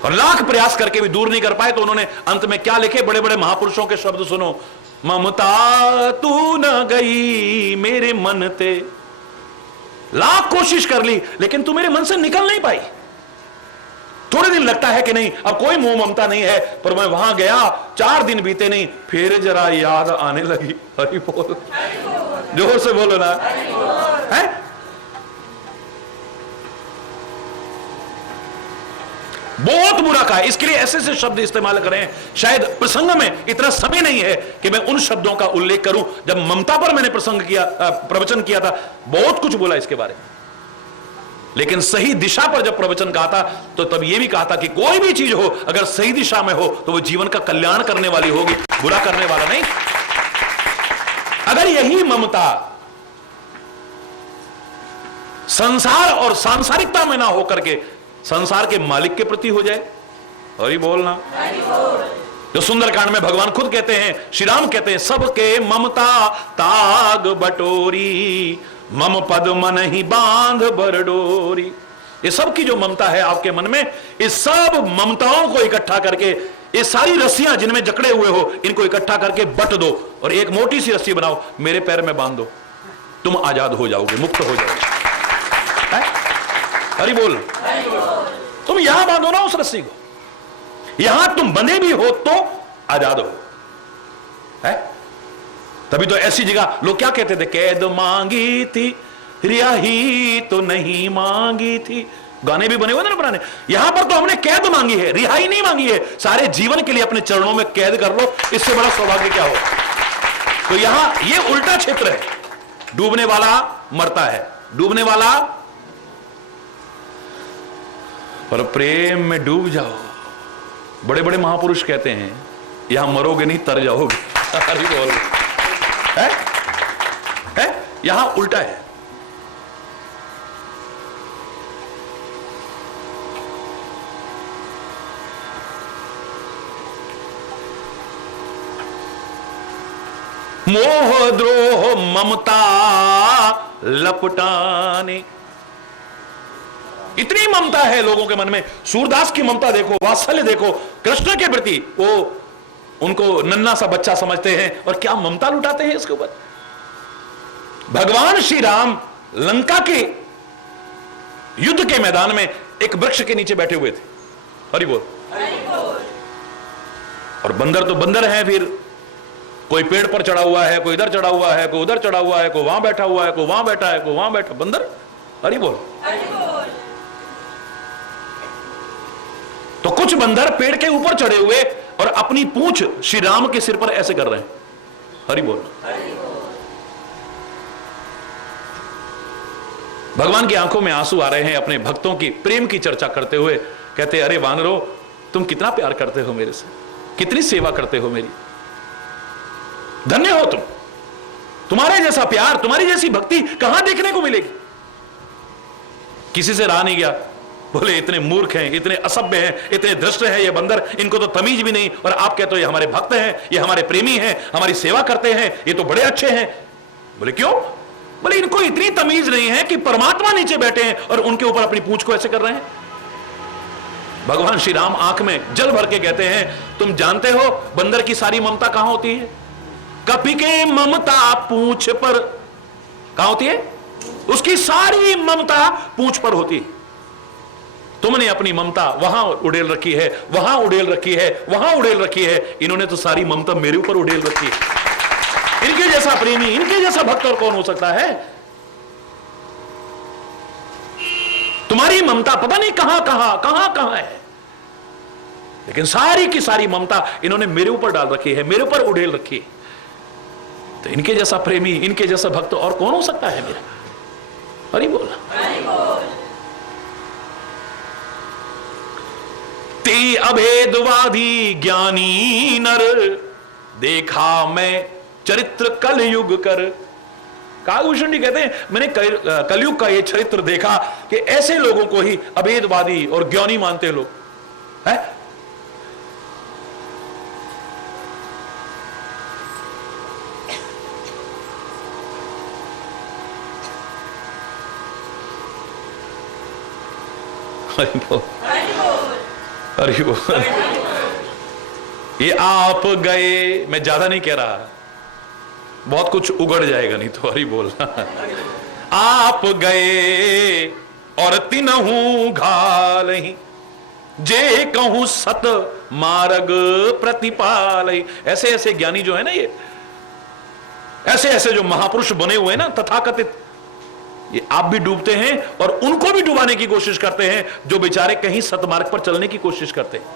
और लाख प्रयास करके भी दूर नहीं कर पाए, तो उन्होंने अंत में क्या लिखे, बड़े बड़े महापुरुषों के शब्द सुनो, ममता तू न गई मेरे मन ते, लाख कोशिश कर ली लेकिन तू मेरे मन से निकल नहीं पाई। थोड़े दिन लगता है कि नहीं अब कोई मोह ममता नहीं है, पर मैं वहां गया 4 दिन बीते नहीं, फिर जरा याद आने लगी। हरि बोल, जोर से बोलो ना, है बहुत बुरा कहा। इसके लिए ऐसे ऐसे शब्द इस्तेमाल करें, शायद प्रसंग में इतना समय नहीं है कि मैं उन शब्दों का उल्लेख करूं। जब ममता पर मैंने प्रवचन किया था, बहुत कुछ बोला इसके बारे में, लेकिन सही दिशा पर जब प्रवचन कहा था तो तब यह भी कहा था कि कोई भी चीज हो अगर सही दिशा में हो तो वो जीवन का कल्याण करने वाली होगी, बुरा करने वाला नहीं। अगर यही ममता संसार और सांसारिकता में ना होकर के संसार के मालिक के प्रति हो जाए, हरि बोलना, जो सुंदरकांड में भगवान खुद कहते हैं, श्री राम कहते हैं, सबके ममता ताग बटोरी, मम पद मन ही बांध बरडोरी। ये सब की जो ममता है आपके मन में, इस सब ममताओं को इकट्ठा करके, ये सारी रस्सियां जिनमें जकड़े हुए हो, इनको इकट्ठा करके बट दो और एक मोटी सी रस्सी बनाओ, मेरे पैर में बांध दो, तुम आजाद हो जाओगे, मुक्त हो जाओगे। हरि बोल, तुम यहां बांधो ना उस रस्सी को, यहां तुम बंधे भी हो तो आजाद हो, है? तभी तो ऐसी जगह लोग क्या कहते थे, कैद मांगी थी रिहाई तो नहीं मांगी थी, गाने भी बने हुए ना पुराने। यहां पर तो हमने कैद मांगी है, रिहाई नहीं मांगी है। सारे जीवन के लिए अपने चरणों में कैद कर लो, इससे बड़ा सौभाग्य क्या हो। तो यहां ये उल्टा क्षेत्र है, डूबने वाला मरता है, डूबने वाला, पर प्रेम में डूब जाओ। बड़े बड़े महापुरुष कहते हैं यहां मरोगे नहीं तर जाओगे। हरि बोल, है? यहां उल्टा है। मोह द्रोह ममता लपटाने, इतनी ममता है लोगों के मन में। सूरदास की ममता देखो, वात्सल्य देखो कृष्ण के प्रति, वो उनको नन्हा सा बच्चा समझते हैं और क्या ममता लुटाते हैं इसके ऊपर। भगवान श्री राम लंका के युद्ध के मैदान में एक वृक्ष के नीचे बैठे हुए थे, हरि बोल, और बंदर तो बंदर है, फिर कोई पेड़ पर चढ़ा हुआ है, कोई इधर चढ़ा हुआ है, कोई उधर चढ़ा हुआ है, कोई वहां बैठा हुआ है, कोई वहां बैठा है, कोई वहां बैठा, बंदर, हरि बोल। तो कुछ बंदर पेड़ के ऊपर चढ़े हुए और अपनी पूंछ श्री राम के सिर पर ऐसे कर रहे हैं, हरि बोल। भगवान की आंखों में आंसू आ रहे हैं अपने भक्तों की प्रेम की चर्चा करते हुए। कहते, अरे वानरो, तुम कितना प्यार करते हो मेरे से, कितनी सेवा करते हो मेरी, धन्य हो तुम, तुम्हारे जैसा प्यार, तुम्हारी जैसी भक्ति कहां देखने को मिलेगी। किसी से रहा नहीं गया, बोले इतने मूर्ख हैं, इतने असभ्य हैं, इतने धृष्ट हैं ये बंदर, इनको तो तमीज भी नहीं, और आप कहते हो ये हमारे भक्त हैं, ये हमारे प्रेमी हैं, हमारी सेवा करते हैं, ये तो बड़े अच्छे हैं। बोले क्यों? बोले इनको इतनी तमीज नहीं है कि परमात्मा नीचे बैठे हैं और उनके ऊपर अपनी पूंछ को ऐसे कर रहे हैं। भगवान श्री राम आंख में जल भर के कहते हैं, तुम जानते हो बंदर की सारी ममता कहां होती है? कपि के ममता पूंछ पर, कहां होती है? उसकी सारी ममता पूंछ पर होती है। तुमने अपनी ममता वहां उड़ेल रखी है, वहां उड़ेल रखी है, वहां उड़ेल रखी है, इन्होंने तो सारी ममता मेरे ऊपर उड़ेल रखी है। इनके जैसा प्रेमी, इनके जैसा भक्त और कौन हो सकता है? तुम्हारी ममता पता नहीं कहां कहां कहां कहां है, लेकिन सारी की सारी ममता इन्होंने मेरे ऊपर डाल रखी है, मेरे ऊपर उड़ेल रखी है। तो इनके जैसा प्रेमी, इनके जैसा भक्त और कौन हो सकता है मेरा? हरि बोल। श्रीहरि अभेदवादी ज्ञानी नर, देखा मैं चरित्र कलयुग कर। काकभूषण जी कहते हैं मैंने कलयुग का ये चरित्र देखा कि ऐसे लोगों को ही अभेदवादी और ज्ञानी मानते लोग है। हरि बोल। ये आप गए, मैं ज्यादा नहीं कह रहा, बहुत कुछ उगड़ जाएगा नहीं तो। हरि बोल। आप गए और तिनहु घालहि, जे कहूं सत मार्ग प्रतिपालहि। ऐसे ऐसे ज्ञानी जो है ना, ये ऐसे ऐसे जो महापुरुष बने हुए हैं ना तथाकथित, ये आप भी डूबते हैं और उनको भी डुबाने की कोशिश करते हैं जो बेचारे कहीं सतमार्ग पर चलने की कोशिश करते हैं,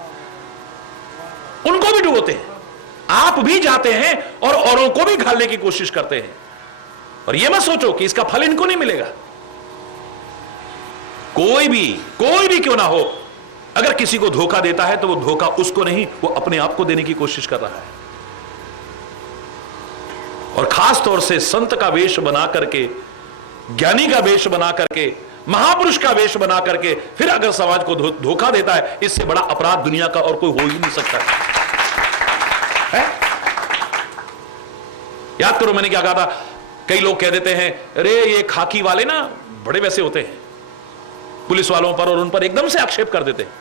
उनको भी डुबोते हैं। आप भी जाते हैं और औरों को भी घालने की कोशिश करते हैं, और यह मत सोचो कि इसका फल इनको नहीं मिलेगा। कोई भी क्यों ना हो, अगर किसी को धोखा देता है तो वो धोखा उसको नहीं, वो अपने आप को देने की कोशिश कर रहा है। और खास तौर से संत का वेश बना करके, ज्ञानी का वेश बना करके, महापुरुष का वेश बना करके फिर अगर समाज को धोखा देता है, इससे बड़ा अपराध दुनिया का और कोई हो ही नहीं सकता है। याद करो मैंने क्या कहा था। कई लोग कह देते हैं अरे ये खाकी वाले ना बड़े वैसे होते हैं, पुलिस वालों पर और उन पर एकदम से आक्षेप कर देते हैं।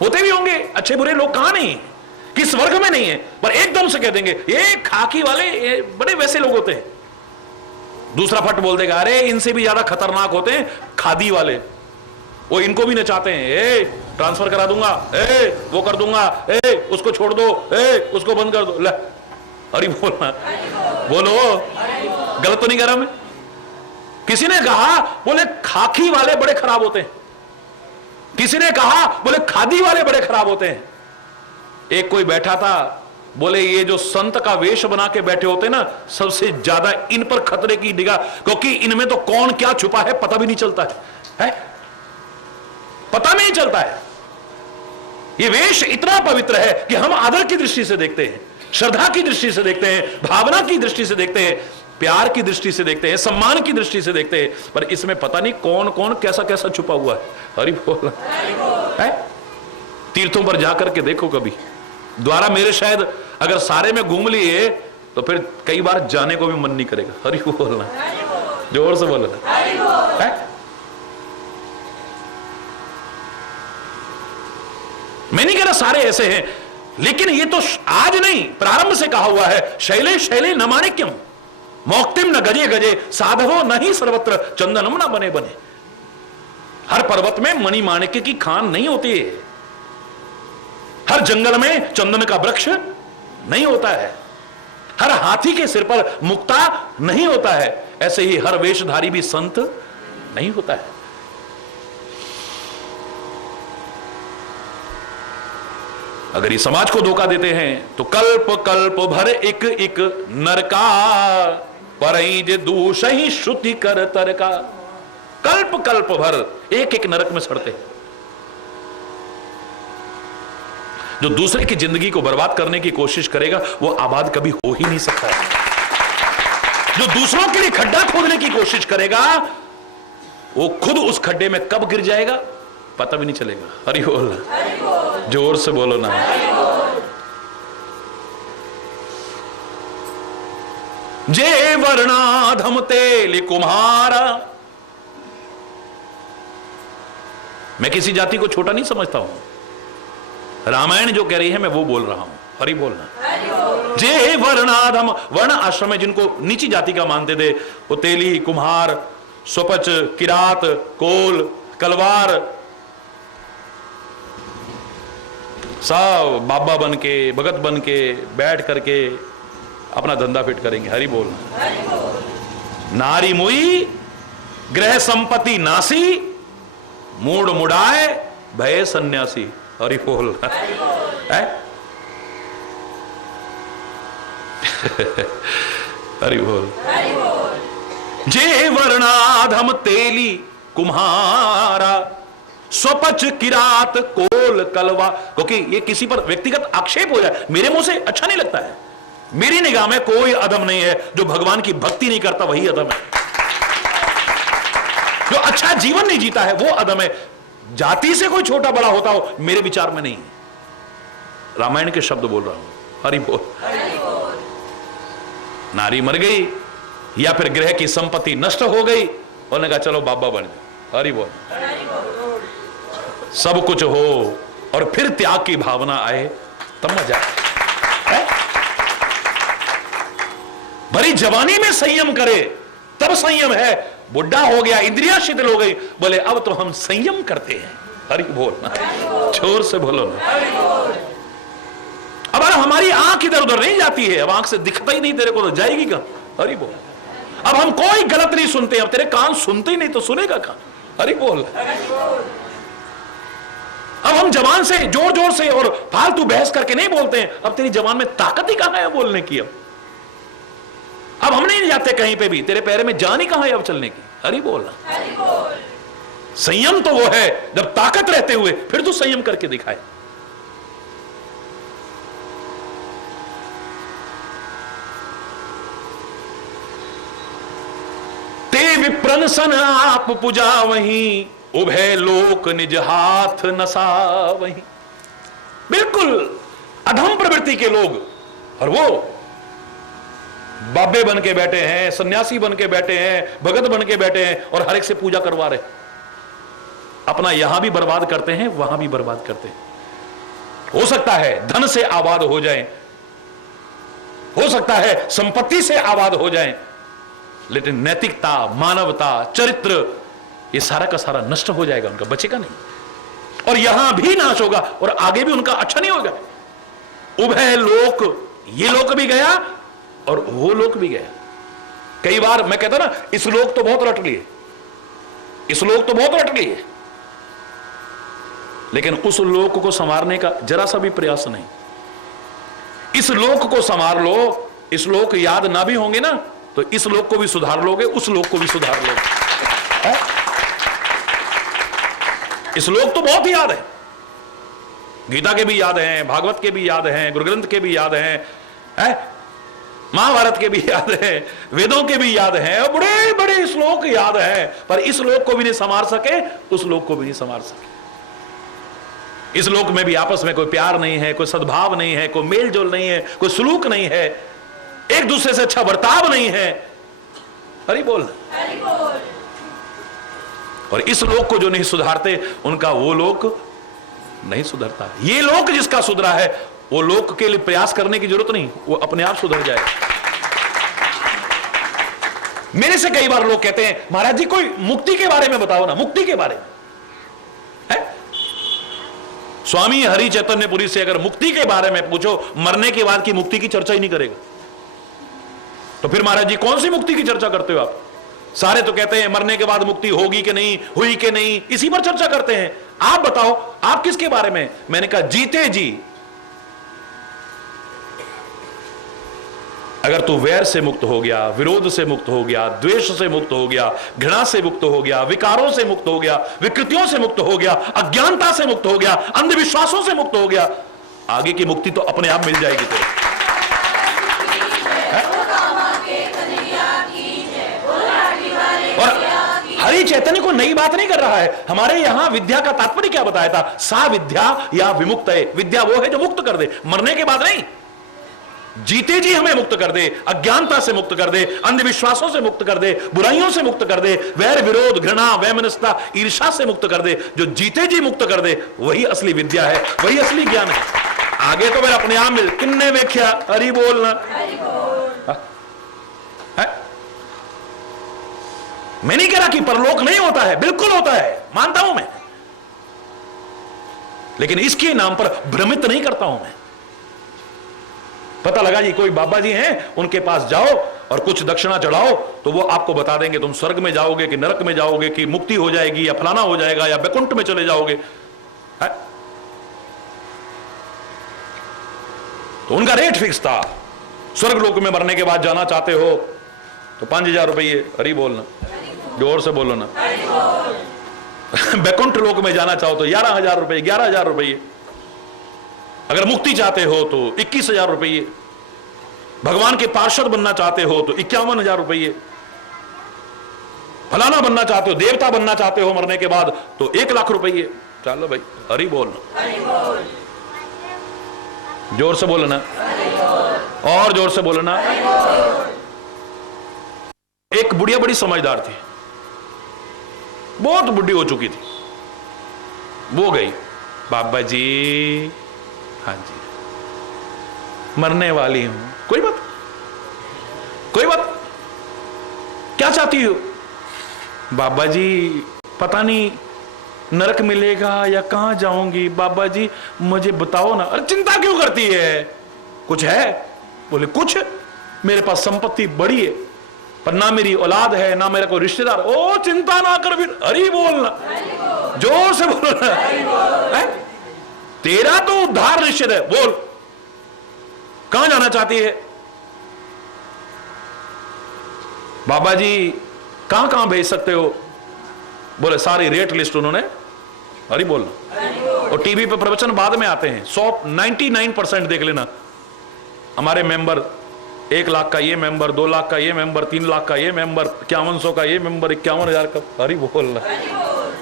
होते भी होंगे अच्छे बुरे लोग, कहां नहीं, किस वर्ग में नहीं है, पर एकदम से कह देंगे ये खाकी वाले ये बड़े वैसे लोग होते हैं। दूसरा फट बोल देगा अरे इनसे भी ज्यादा खतरनाक होते हैं खादी वाले, वो इनको भी नचाते हैं, ए ट्रांसफर करा दूंगा, ए वो कर दूंगा, ए उसको छोड़ दो, ए उसको बंद कर दो। ले अरे बोलना, बोलो, गलत तो नहीं कर रहा मैं। किसी ने कहा बोले खाकी वाले बड़े खराब होते हैं, किसी ने कहा बोले खादी वाले बड़े खराब होते हैं। एक कोई बैठा था, बोले ये जो संत का वेश बना के बैठे होते ना, सबसे ज्यादा इन पर खतरे की निगाह, क्योंकि इनमें तो कौन क्या छुपा है पता भी नहीं चलता है? पता नहीं चलता है। ये वेश इतना पवित्र है कि हम आदर की दृष्टि से देखते हैं, श्रद्धा की दृष्टि से देखते हैं, भावना की दृष्टि से देखते हैं, प्यार की दृष्टि से देखते हैं, सम्मान की दृष्टि से देखते हैं, पर इसमें पता नहीं कौन कौन कैसा कैसा छुपा हुआ है। हरि बोल है। तीर्थों पर जाकर के देखो कभी, द्वारा मेरे शायद अगर सारे में घूम लिए तो फिर कई बार जाने को भी मन नहीं करेगा। हरि बोलना, जोर से बोलना है। मैं नहीं कह रहा सारे ऐसे हैं, लेकिन ये तो आज नहीं प्रारंभ से कहा हुआ है, शैले शैले न माणिक्यम मौक्तिम न गजे गजे साधवो नहीं सर्वत्र चंदनम न बने बने। हर पर्वत में मणि माणिक्य की खान नहीं होती है, हर जंगल में चंदन का वृक्ष नहीं होता है, हर हाथी के सिर पर मुक्ता नहीं होता है, ऐसे ही हर वेशधारी भी संत नहीं होता है। अगर ये समाज को धोखा देते हैं तो कल्प कल्प भर एक एक नरका परई दूष ही श्रुति कर तरका। कल्प कल्प भर एक एक नरक में सड़ते हैं। जो दूसरे की जिंदगी को बर्बाद करने की कोशिश करेगा वो आबाद कभी हो ही नहीं सकता है। जो दूसरों के लिए खड्डा खोदने की कोशिश करेगा वो खुद उस खड्डे में कब गिर जाएगा पता भी नहीं चलेगा। हरि बोल, जोर से बोलो ना। जे वर्णाधम तेल कुम्हारा। मैं किसी जाति को छोटा नहीं समझता हूं, रामायण जो कह रही है मैं वो बोल रहा हूं। हरि बोलना। जे वर्णाधम, वर्ण आश्रम में जिनको नीची जाति का मानते थे वो तेली, कुम्हार, स्वपच, किरात, कोल, कलवार, सब बाबा बन के भगत बन के बैठ करके अपना धंधा फिट करेंगे। हरि बोलना। नारी मुई ग्रह संपत्ति नासी, मूड मुड़ाए भय सन्यासी। हरि बोल है। हरि बोल। जे वर्णाधम तेली कुम्हारा, स्वपच किरात कोल बोल कलवा, क्योंकि ये किसी पर व्यक्तिगत आक्षेप हो जाए मेरे मुंह से अच्छा नहीं लगता है। मेरी निगाह में कोई अधम नहीं है, जो भगवान की भक्ति नहीं करता वही अधम है, जो अच्छा जीवन नहीं जीता है वो अधम है। जाति से कोई छोटा बड़ा होता हो मेरे विचार में नहीं है। रामायण के शब्द बोल रहा हूं, हरि बोल। नारी मर गई या फिर ग्रह की संपत्ति नष्ट हो गई, उन्होंने कहा चलो बाबा बन जाओ, हरि बोल। सब कुछ हो और फिर त्याग की भावना आए तब मजा है। भरी जवानी में संयम करे तब संयम है, बुढ़ा हो गया इंद्रियां शिथिल हो गई, बोले अब तो हम संयम करते हैं, हरि बोल ना, जोर से बोलो ना। अब हमारी आंख इधर उधर नहीं जाती है, अब आंख से दिखता ही नहीं तेरे को तो जाएगी कहां, हरि बोल। अब हम कोई गलत नहीं सुनते, अब तेरे कान सुनते ही नहीं तो सुनेगा कहां, हरि बोल। अब हम जबान से जोर जोर से और फालतू बहस करके नहीं बोलते हैं, अब तेरी जबान में ताकत ही कहां है बोलने की। अब हम नहीं जाते कहीं पे भी, तेरे पैर में जान ही कहां है अब चलने की, हरि बोलना। संयम तो वो है जब ताकत रहते हुए फिर तू संयम करके दिखाए। ते विप्रन सन आप पूजा वहीं, उभय लोक निज हाथ नसा वहीं। बिल्कुल अधम प्रवृत्ति के लोग, और वो बाबे बन के बैठे हैं, सन्यासी बन के बैठे हैं, भगत बन के बैठे हैं और हर एक से पूजा करवा रहे, अपना यहां भी बर्बाद करते हैं वहां भी बर्बाद करते हैं। हो सकता है धन से आबाद हो जाएं, हो सकता है संपत्ति से आबाद हो जाएं, लेकिन नैतिकता, मानवता, चरित्र ये सारा का सारा नष्ट हो जाएगा, उनका बचेगा नहीं, और यहां भी नाश होगा और आगे भी उनका अच्छा नहीं होगा। उभय लोक, ये लोक भी गया और वो लोक भी गया। कई बार मैं कहता ना, इस लोक तो बहुत रट लिए, इस लोक तो बहुत रट लिए, लेकिन उस लोक को संवारने का जरा सा भी प्रयास नहीं। इस लोक को संवार लो, इस लोक याद ना भी होंगे ना तो इस लोक को भी सुधार लोगे, उस लोक को भी सुधार लोगे। इस लोक तो बहुत ही याद है, गीता के भी याद हैं, भागवत के भी याद हैं, गुरु ग्रंथ के भी याद हैं, महाभारत के भी याद हैं, वेदों के भी याद हैं, और बड़े बड़े श्लोक याद हैं, पर इस लोक को भी नहीं संवार सके, उस लोक को भी नहीं संवार सके। इस लोक में भी आपस में कोई प्यार नहीं है, कोई सद्भाव नहीं है, कोई मेल जोल नहीं है, कोई सलूक नहीं है, एक दूसरे से अच्छा बर्ताव नहीं है, हरि बोल। और इस लोक को जो नहीं सुधारते उनका वो लोक नहीं सुधरता। ये लोक जिसका सुधरा है वो लोक के लिए प्रयास करने की जरूरत नहीं, वो अपने आप सुधर जाएगा। मेरे से कई बार लोग कहते हैं महाराज जी कोई मुक्ति के बारे में बताओ ना, मुक्ति के बारे में है? स्वामी हरि चैतन्यपुरी से अगर मुक्ति के बारे में पूछो, मरने के बाद की मुक्ति की चर्चा ही नहीं करेगा। तो फिर महाराज जी कौन सी मुक्ति की चर्चा करते हो आप? सारे तो कहते हैं मरने के बाद मुक्ति होगी कि नहीं, हुई कि नहीं, इसी पर चर्चा करते हैं। आप बताओ आप किसके बारे में? मैंने कहा जीते जी अगर तू वैर से मुक्त हो गया, विरोध से मुक्त हो गया, द्वेष से मुक्त हो गया, घृणा से मुक्त हो गया, विकारों से मुक्त हो गया, विकृतियों से मुक्त हो गया, अज्ञानता से मुक्त हो गया, अंधविश्वासों से मुक्त हो गया, आगे की मुक्ति तो अपने आप मिल जाएगी तेरे। और हरि चैतन्य को नई बात नहीं कर रहा है। हमारे यहां विद्या का तात्पर्य क्या बताया था? सा विद्या या विमुक्त है। विद्या वो है जो मुक्त कर दे, मरने के बाद नहीं, जीते जी हमें मुक्त कर दे, अज्ञानता से मुक्त कर दे, अंधविश्वासों से मुक्त कर दे, बुराइयों से मुक्त कर दे, वैर विरोध घृणा वैमनस्यता ईर्ष्या से मुक्त कर दे। जो जीते जी मुक्त कर दे वही असली विद्या है, वही असली ज्ञान है। आगे तो मैं अपने आप मिल किन्ने वेख्या हरि बोलना। मैं नहीं कह रहा कि परलोक नहीं होता है, बिल्कुल होता है, मानता हूं मैं, लेकिन इसके नाम पर भ्रमित नहीं करता हूं मैं। पता लगा जी कोई बाबा जी हैं, उनके पास जाओ और कुछ दक्षिणा चढ़ाओ तो वो आपको बता देंगे तुम स्वर्ग में जाओगे कि नरक में जाओगे, कि मुक्ति हो जाएगी या फलाना हो जाएगा या बैकुंठ में चले जाओगे। है? तो उनका रेट फिक्स था, स्वर्ग लोक में मरने के बाद जाना चाहते हो तो 5000 रुपये। हरि बोलना, जोर से बोलो ना। बैकुंठ लोक में जाना चाहो तो 11,000 रुपये, 11,000 रुपये। अगर मुक्ति चाहते हो तो 21,000 रुपये। भगवान के पार्षद बनना चाहते हो तो 51,000 रुपये। फलाना बनना चाहते हो, देवता बनना चाहते हो मरने के बाद तो 1,00,000 रुपये। चलो भाई, हरि बोल, जोर से बोलना, और जोर से बोलना। एक बुढ़िया बड़ी समझदार थी, बहुत बुढ़ी हो चुकी थी। वो गई, बाबा जी, हाँ जी मरने वाली हूं, कोई बात, कोई बात, क्या चाहती हो? बाबा जी पता नहीं नरक मिलेगा या कहां जाऊंगी, बाबा जी मुझे बताओ ना। अरे चिंता क्यों करती है, कुछ है? बोले कुछ, मेरे पास संपत्ति बड़ी है, पर ना मेरी औलाद है ना मेरा कोई रिश्तेदार। ओ चिंता ना कर, फिर हरि बोलना, जोर से बोलना है। तेरा तो उद्धार निश्चित है। बोल, कहां जाना चाहती है? बाबा जी कहां कहां भेज सकते हो? बोले सारी रेट लिस्ट उन्होंने, हरि बोलना। और टीवी पे प्रवचन बाद में आते हैं, 99% देख लेना। हमारे मेंबर 1,00,000 का ये मेंबर, 2,00,000 का ये मेंबर, 3,00,000 का ये मेंबर, 5100 का ये मेंबर, 51,000 का, हरि बोलना।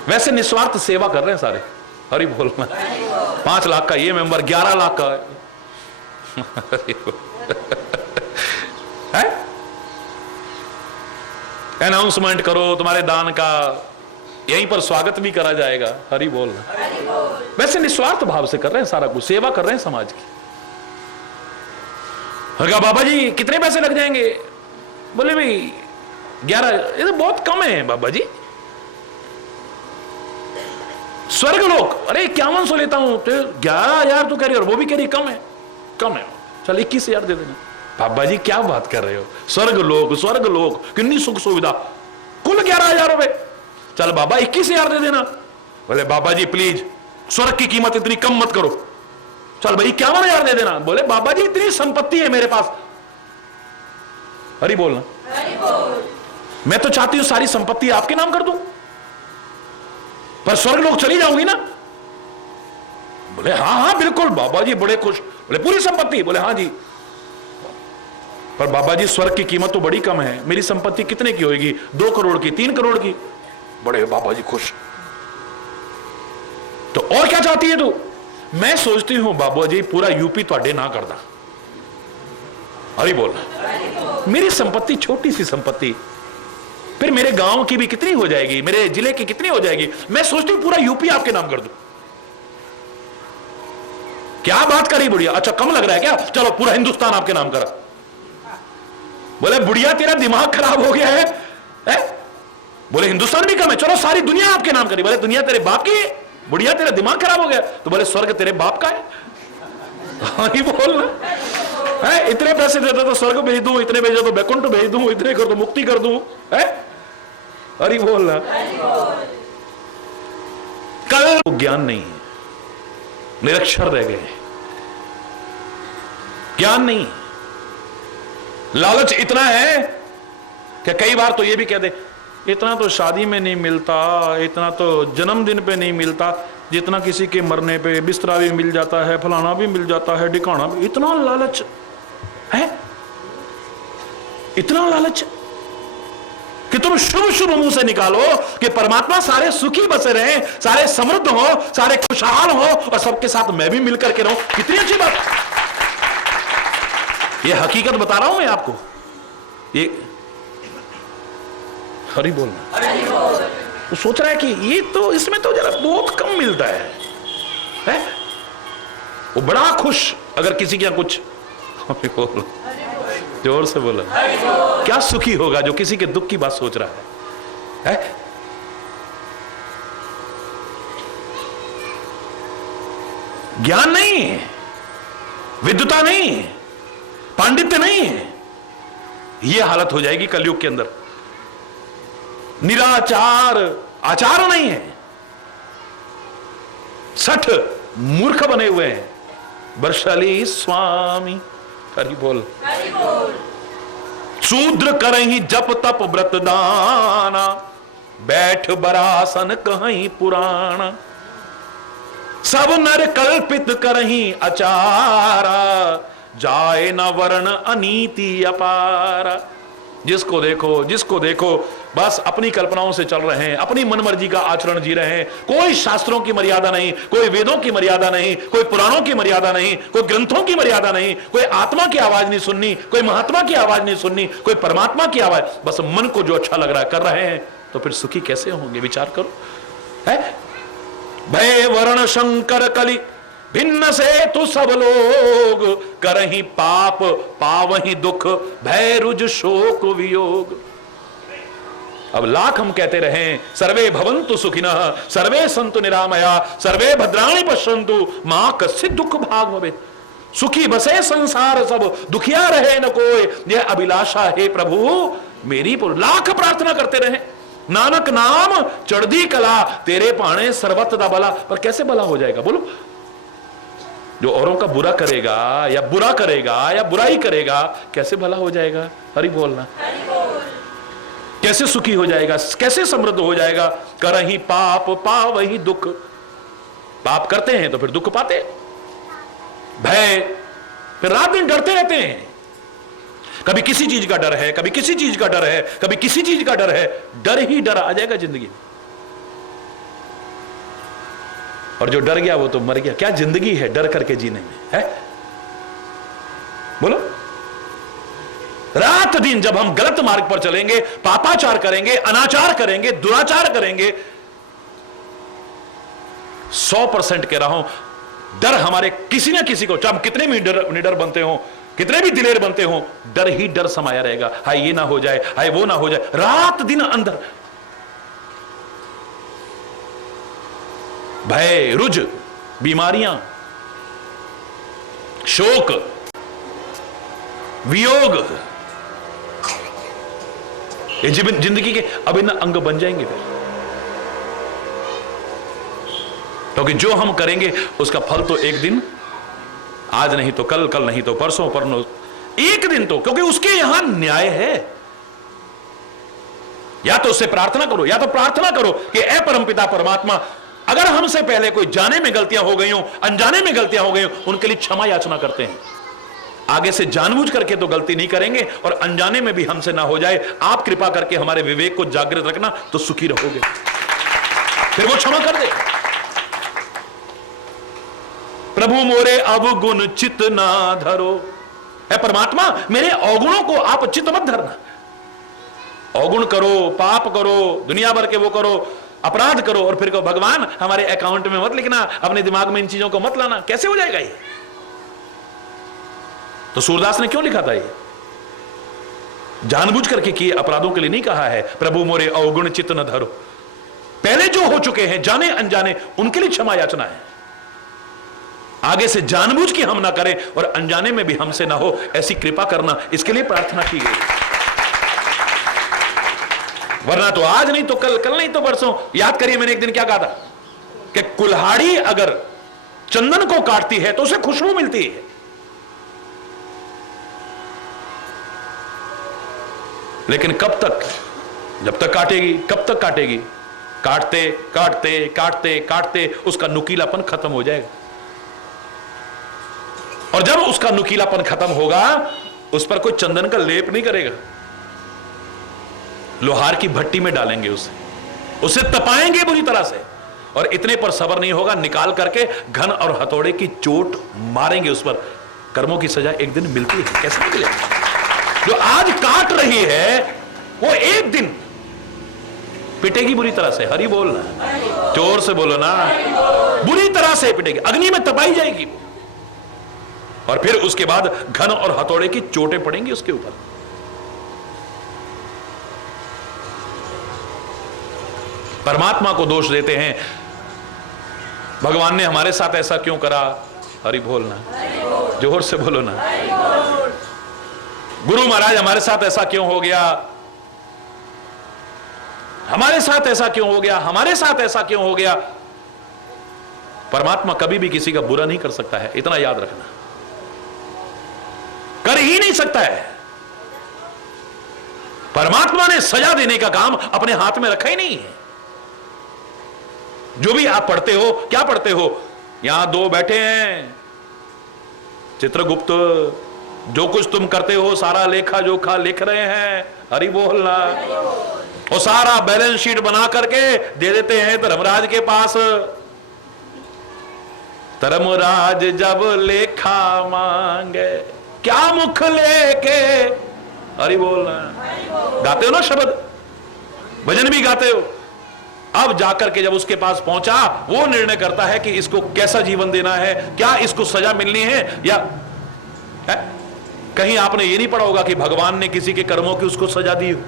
वैसे निस्वार्थ सेवा कर रहे हैं सारे, हरि बोलना। 5,00,000 का ये मेंबर, 11,00,000 का है। अनाउंसमेंट करो तुम्हारे दान का, यहीं पर स्वागत भी करा जाएगा, हरि बोलना। वैसे निस्वार्थ भाव से कर रहे हैं सारा कुछ, सेवा कर रहे हैं समाज की। और कहा बाबा जी कितने पैसे लग जाएंगे? बोले भाई 11, ये तो बहुत कम है बाबा जी। स्वर्ग लोक, अरे 5100 लेता हूं, तो 11,000 तो कह रही, और वो भी कह रही कम है, कम है, चल 21,000 दे देना। बाबा जी क्या बात कर रहे हो, स्वर्ग लोक, स्वर्ग लोक, कितनी सुख सुविधा, कुल 11,000 रुपए, चल बाबा 21,000 दे देना। बोले बाबा जी प्लीज स्वर्ग की कीमत इतनी कम मत करो, चल भाई 51,000 दे देना। बोले बाबा जी इतनी संपत्ति है मेरे पास, हरि बोलना, मैं तो चाहती हूं सारी संपत्ति आपके नाम कर दूं, पर स्वर्ग लोग चली जाऊंगी ना। बोले हाँ हाँ बिल्कुल बाबा जी, बड़े खुश। बोले पूरी संपत्ति? बोले हाँ जी। पर बाबा जी स्वर्ग की कीमत तो बड़ी कम है, मेरी संपत्ति कितने की होगी? 2 करोड़ की, 3 करोड़ की। बड़े बाबा जी खुश। तो और क्या चाहती है तू? मैं सोचती हूं बाबा जी पूरा यूपी ਤੁਹਾਡੇ ना करदा, हरि बोलना। मेरी संपत्ति छोटी सी संपत्ति, फिर मेरे गांव की भी कितनी हो जाएगी, मेरे जिले की कितनी हो जाएगी, मैं सोचती हूं पूरा यूपी आपके नाम कर दूं। क्या बात करी बुढ़िया, अच्छा कम लग रहा है क्या? चलो पूरा हिंदुस्तान आपके नाम करा। बोले बुढ़िया तेरा दिमाग खराब हो गया है? बोले हिंदुस्तान भी कम है, चलो सारी दुनिया आपके नाम करी। बोले दुनिया तेरे बाप की है? बुढ़िया तेरा दिमाग खराब हो गया? तो बोले स्वर्ग तेरे बाप का है, ही बोलना है। इतने पैसे देते तो स्वर्ग भेज दूं, इतने भेजे तो बैकुंठ भेज दूं, इतने कर दो मुक्ति कर दूं, है हरि बोलना। कल ज्ञान नहीं है, निरक्षर रह गए, ज्ञान नहीं। लालच इतना है कि कई बार तो ये भी कह दे इतना तो शादी में नहीं मिलता, इतना तो जन्मदिन पे नहीं मिलता, जितना किसी के मरने पे बिस्तरा भी मिल जाता है, फलाना भी मिल जाता है, ढिकाना भी। इतना लालच है, इतना लालच कि तुम शुभ शुभ मुंह से निकालो कि परमात्मा सारे सुखी बसे रहे, सारे समृद्ध हो, सारे खुशहाल हो, और सबके साथ मैं भी मिलकर के रहूं। कितनी अच्छी बात। ये हकीकत बता रहा हूं मैं आपको, ये हरि बोलना। वो सोच रहा है कि ये तो इसमें तो जरा बहुत कम मिलता है? वो बड़ा खुश अगर किसी के यहां कुछ, बोल जोर से बोला, क्या सुखी होगा जो किसी के दुख की बात सोच रहा है? ज्ञान नहीं, विद्वता नहीं, पांडित्य नहीं, यह हालत हो जाएगी कलयुग के अंदर। निराचार, आचार नहीं है, सठ मूर्ख बने हुए हैं। बरशाली स्वामी, हरि बोल। शूद्र करहि जप तप व्रत दाना, बैठ बरासन कहीं पुराण, सब नर कल्पित करहीं अचारा, जाए न वर्ण अनीति अपारा। जिसको देखो बस अपनी कल्पनाओं से चल रहे हैं, अपनी मनमर्जी का आचरण जी रहे हैं। कोई शास्त्रों की मर्यादा नहीं, कोई वेदों की मर्यादा नहीं, कोई पुराणों की मर्यादा नहीं, कोई ग्रंथों की मर्यादा नहीं, कोई आत्मा की आवाज नहीं सुननी, कोई महात्मा की आवाज नहीं सुननी, कोई परमात्मा की आवाज। बस मन को जो अच्छा लग रहा है कर रहे हैं, तो फिर सुखी कैसे होंगे? विचार करो। है भय वर्ण शंकर कली भिन्न से तू सब लोग, करही पाप पावही दुख, भय रुज शोक वियोग। अब लाख हम कहते रहे सर्वे भवन्तु सुखिनः, सर्वे सन्तु निरामया, सर्वे भद्राणि पश्यन्तु, मां कश्चित् दुख भाग भवेत्। सुखी बसे संसार सब, दुखिया रहे न कोई, यह अभिलाषा है प्रभु मेरी। लाख प्रार्थना करते रहे, नानक नाम चढ़दी कला, तेरे पाणे सर्वत दा भला। पर कैसे भला हो जाएगा बोलो? जो औरों का बुरा करेगा या बुरा करेगा या बुराई करेगा, कैसे भला हो जाएगा? हरि बोलना। कैसे सुखी हो जाएगा? कैसे समृद्ध हो जाएगा? करही पाप पावही दुख। पाप करते हैं तो फिर दुख पाते, भय, फिर रात दिन डरते रहते हैं। कभी किसी चीज का डर है, कभी किसी चीज का डर है, कभी किसी चीज का डर है। डर ही डर आ जाएगा जिंदगी में, और जो डर गया वो तो मर गया। क्या जिंदगी है डर करके जीने में? है बोलो? रात दिन जब हम गलत मार्ग पर चलेंगे, पापाचार करेंगे, अनाचार करेंगे, दुराचार करेंगे, 100% कह रहा हूं, डर हमारे किसी ना किसी को, चाहे हम कितने भी निडर बनते हो, कितने भी दिलेर बनते हो, डर ही डर समाया रहेगा। हाय ये ना हो जाए, हाय वो ना हो जाए, रात दिन अंदर भय रुज, बीमारियां, शोक, वियोग, ये जिंदगी के अभिन्न अंग बन जाएंगे फिर। क्योंकि जो हम करेंगे उसका फल तो एक दिन, आज नहीं तो कल, कल नहीं तो परसों, परसों एक दिन तो, क्योंकि उसके यहां न्याय है। या तो उससे प्रार्थना करो, या तो प्रार्थना करो कि ऐ परमपिता परमात्मा, अगर हमसे पहले कोई जाने में गलतियां हो गई हो, अनजाने में गलतियां हो गई हो, उनके लिए क्षमा याचना करते हैं। आगे से जानबूझ करके तो गलती नहीं करेंगे, और अनजाने में भी हमसे ना हो जाए, आप कृपा करके हमारे विवेक को जागृत रखना, तो सुखी रहोगे। फिर वो क्षमा कर दे। प्रभु मोरे अवगुण चित ना धरो, है परमात्मा मेरे अवगुणों को आप चित मत धरना। अवगुण करो, पाप करो, दुनिया भर के वो करो, अपराध करो, और फिर कहो भगवान हमारे अकाउंट में मत लिखना, अपने दिमाग में इन चीजों को मत लाना। कैसे हो जाएगा ये? तो सूरदास ने क्यों लिखा था ये? जानबूझ करके किए अपराधों के लिए नहीं कहा है प्रभु मोरे अवगुण चित न धरो। पहले जो हो चुके हैं जाने अनजाने, उनके लिए क्षमा याचना है। आगे से जानबूझ के हम ना करें, और अनजाने में भी हमसे ना हो, ऐसी कृपा करना, इसके लिए प्रार्थना की गई। वरना तो आज नहीं तो कल, कल नहीं तो परसों। याद करिए मैंने एक दिन क्या कहा था कि कुल्हाड़ी अगर चंदन को काटती है तो उसे खुशबू मिलती है, लेकिन कब तक? जब तक काटेगी। कब तक काटेगी? काटते काटते काटते काटते उसका नुकीलापन खत्म हो जाएगा, और जब उसका नुकीलापन खत्म होगा, उस पर कोई चंदन का लेप नहीं करेगा, लोहार की भट्टी में डालेंगे उसे तपाएंगे बुरी तरह से, और इतने पर सब्र नहीं होगा, निकाल करके घन और हथौड़े की चोट मारेंगे उस पर। कर्मों की सजा एक दिन मिलती है। कैसे मिलेगी? जो आज काट रही है वो एक दिन पिटेगी बुरी तरह से। हरि बोलना, जोर से बोलो ना, बुरी तरह से पिटेगी, अग्नि में तपाई जाएगी, और फिर उसके बाद घन और हथौड़े की चोटें पड़ेंगी उसके ऊपर। परमात्मा को दोष देते हैं, भगवान ने हमारे साथ ऐसा क्यों करा? हरि बोलना, जोर से बोलो ना। गुरु महाराज हमारे साथ ऐसा क्यों हो गया? हमारे साथ ऐसा क्यों हो गया? हमारे साथ ऐसा क्यों हो गया? परमात्मा कभी भी किसी का बुरा नहीं कर सकता है, इतना याद रखना, कर ही नहीं सकता है। परमात्मा ने सजा देने का काम अपने हाथ में रखा ही नहीं है। जो भी आप पढ़ते हो, क्या पढ़ते हो? यहां दो बैठे हैं, चित्रगुप्त, जो कुछ तुम करते हो सारा लेखा जोखा लिख रहे हैं, हरि बोलना, और सारा बैलेंस शीट बना करके दे देते हैं धर्मराज के पास। धर्मराज जब लेखा मांगे, क्या मुख लेके, हरि बोलना, गाते हो ना शब्द, भजन भी गाते हो। अब जाकर के जब उसके पास पहुंचा, वो निर्णय करता है कि इसको कैसा जीवन देना है, क्या इसको सजा मिलनी है या है? कहीं आपने ये नहीं पढ़ा होगा कि भगवान ने किसी के कर्मों की उसको सजा दी हो।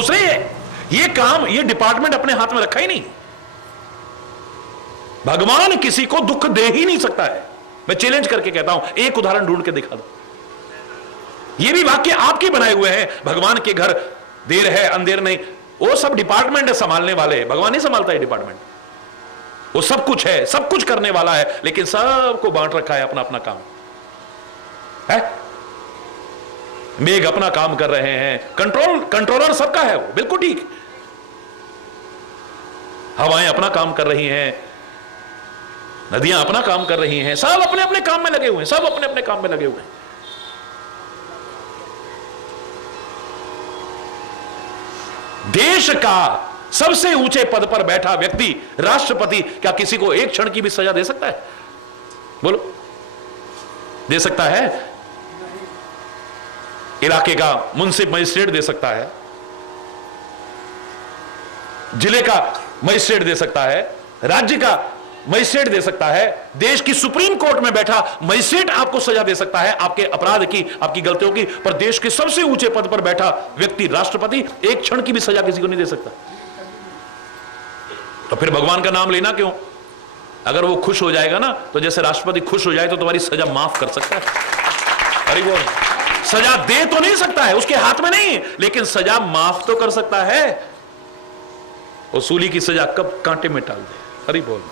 उसने ये काम, ये डिपार्टमेंट अपने हाथ में रखा ही नहीं। भगवान किसी को दुख दे ही नहीं सकता है। मैं चैलेंज करके कहता हूं, एक उदाहरण ढूंढ के दिखा दो। ये भी वाक्य आपके बनाए हुए हैं, भगवान के घर देर है अंधेर नहीं, वो सब डिपार्टमेंट है संभालने वाले, भगवान नहीं संभालता है डिपार्टमेंट। वो सब कुछ है, सब कुछ करने वाला है, लेकिन सबको बांट रखा है अपना अपना काम है। मेघ अपना काम कर रहे हैं, कंट्रोलर सबका है वो, बिल्कुल ठीक। हवाएं अपना काम कर रही हैं, नदियां अपना काम कर रही हैं, सब अपने अपने काम में लगे हुए हैं, सब अपने अपने काम में लगे हुए हैं। देश का सबसे ऊंचे पद पर बैठा व्यक्ति, राष्ट्रपति, क्या किसी को एक क्षण की भी सजा दे सकता है? बोलो, दे सकता है? इलाके का मुंसिफ मजिस्ट्रेट दे सकता है, जिले का मजिस्ट्रेट दे सकता है, राज्य का मजिस्ट्रेट दे सकता है, देश की सुप्रीम कोर्ट में बैठा मजिस्ट्रेट आपको सजा दे सकता है आपके अपराध की, आपकी गलतियों की। पर देश के सबसे ऊंचे पद पर बैठा व्यक्ति, राष्ट्रपति, एक क्षण की भी सजा किसी को नहीं दे सकता। तो फिर भगवान का नाम लेना क्यों? अगर वो खुश हो जाएगा ना, तो जैसे राष्ट्रपति खुश हो जाए तो तुम्हारी सजा माफ कर सकता है। अरे वो सजा दे तो नहीं सकता है, उसके हाथ में नहीं, लेकिन सजा माफ तो कर सकता है। वसूली की सजा कब कांटे में टाल दे। हरि बोल।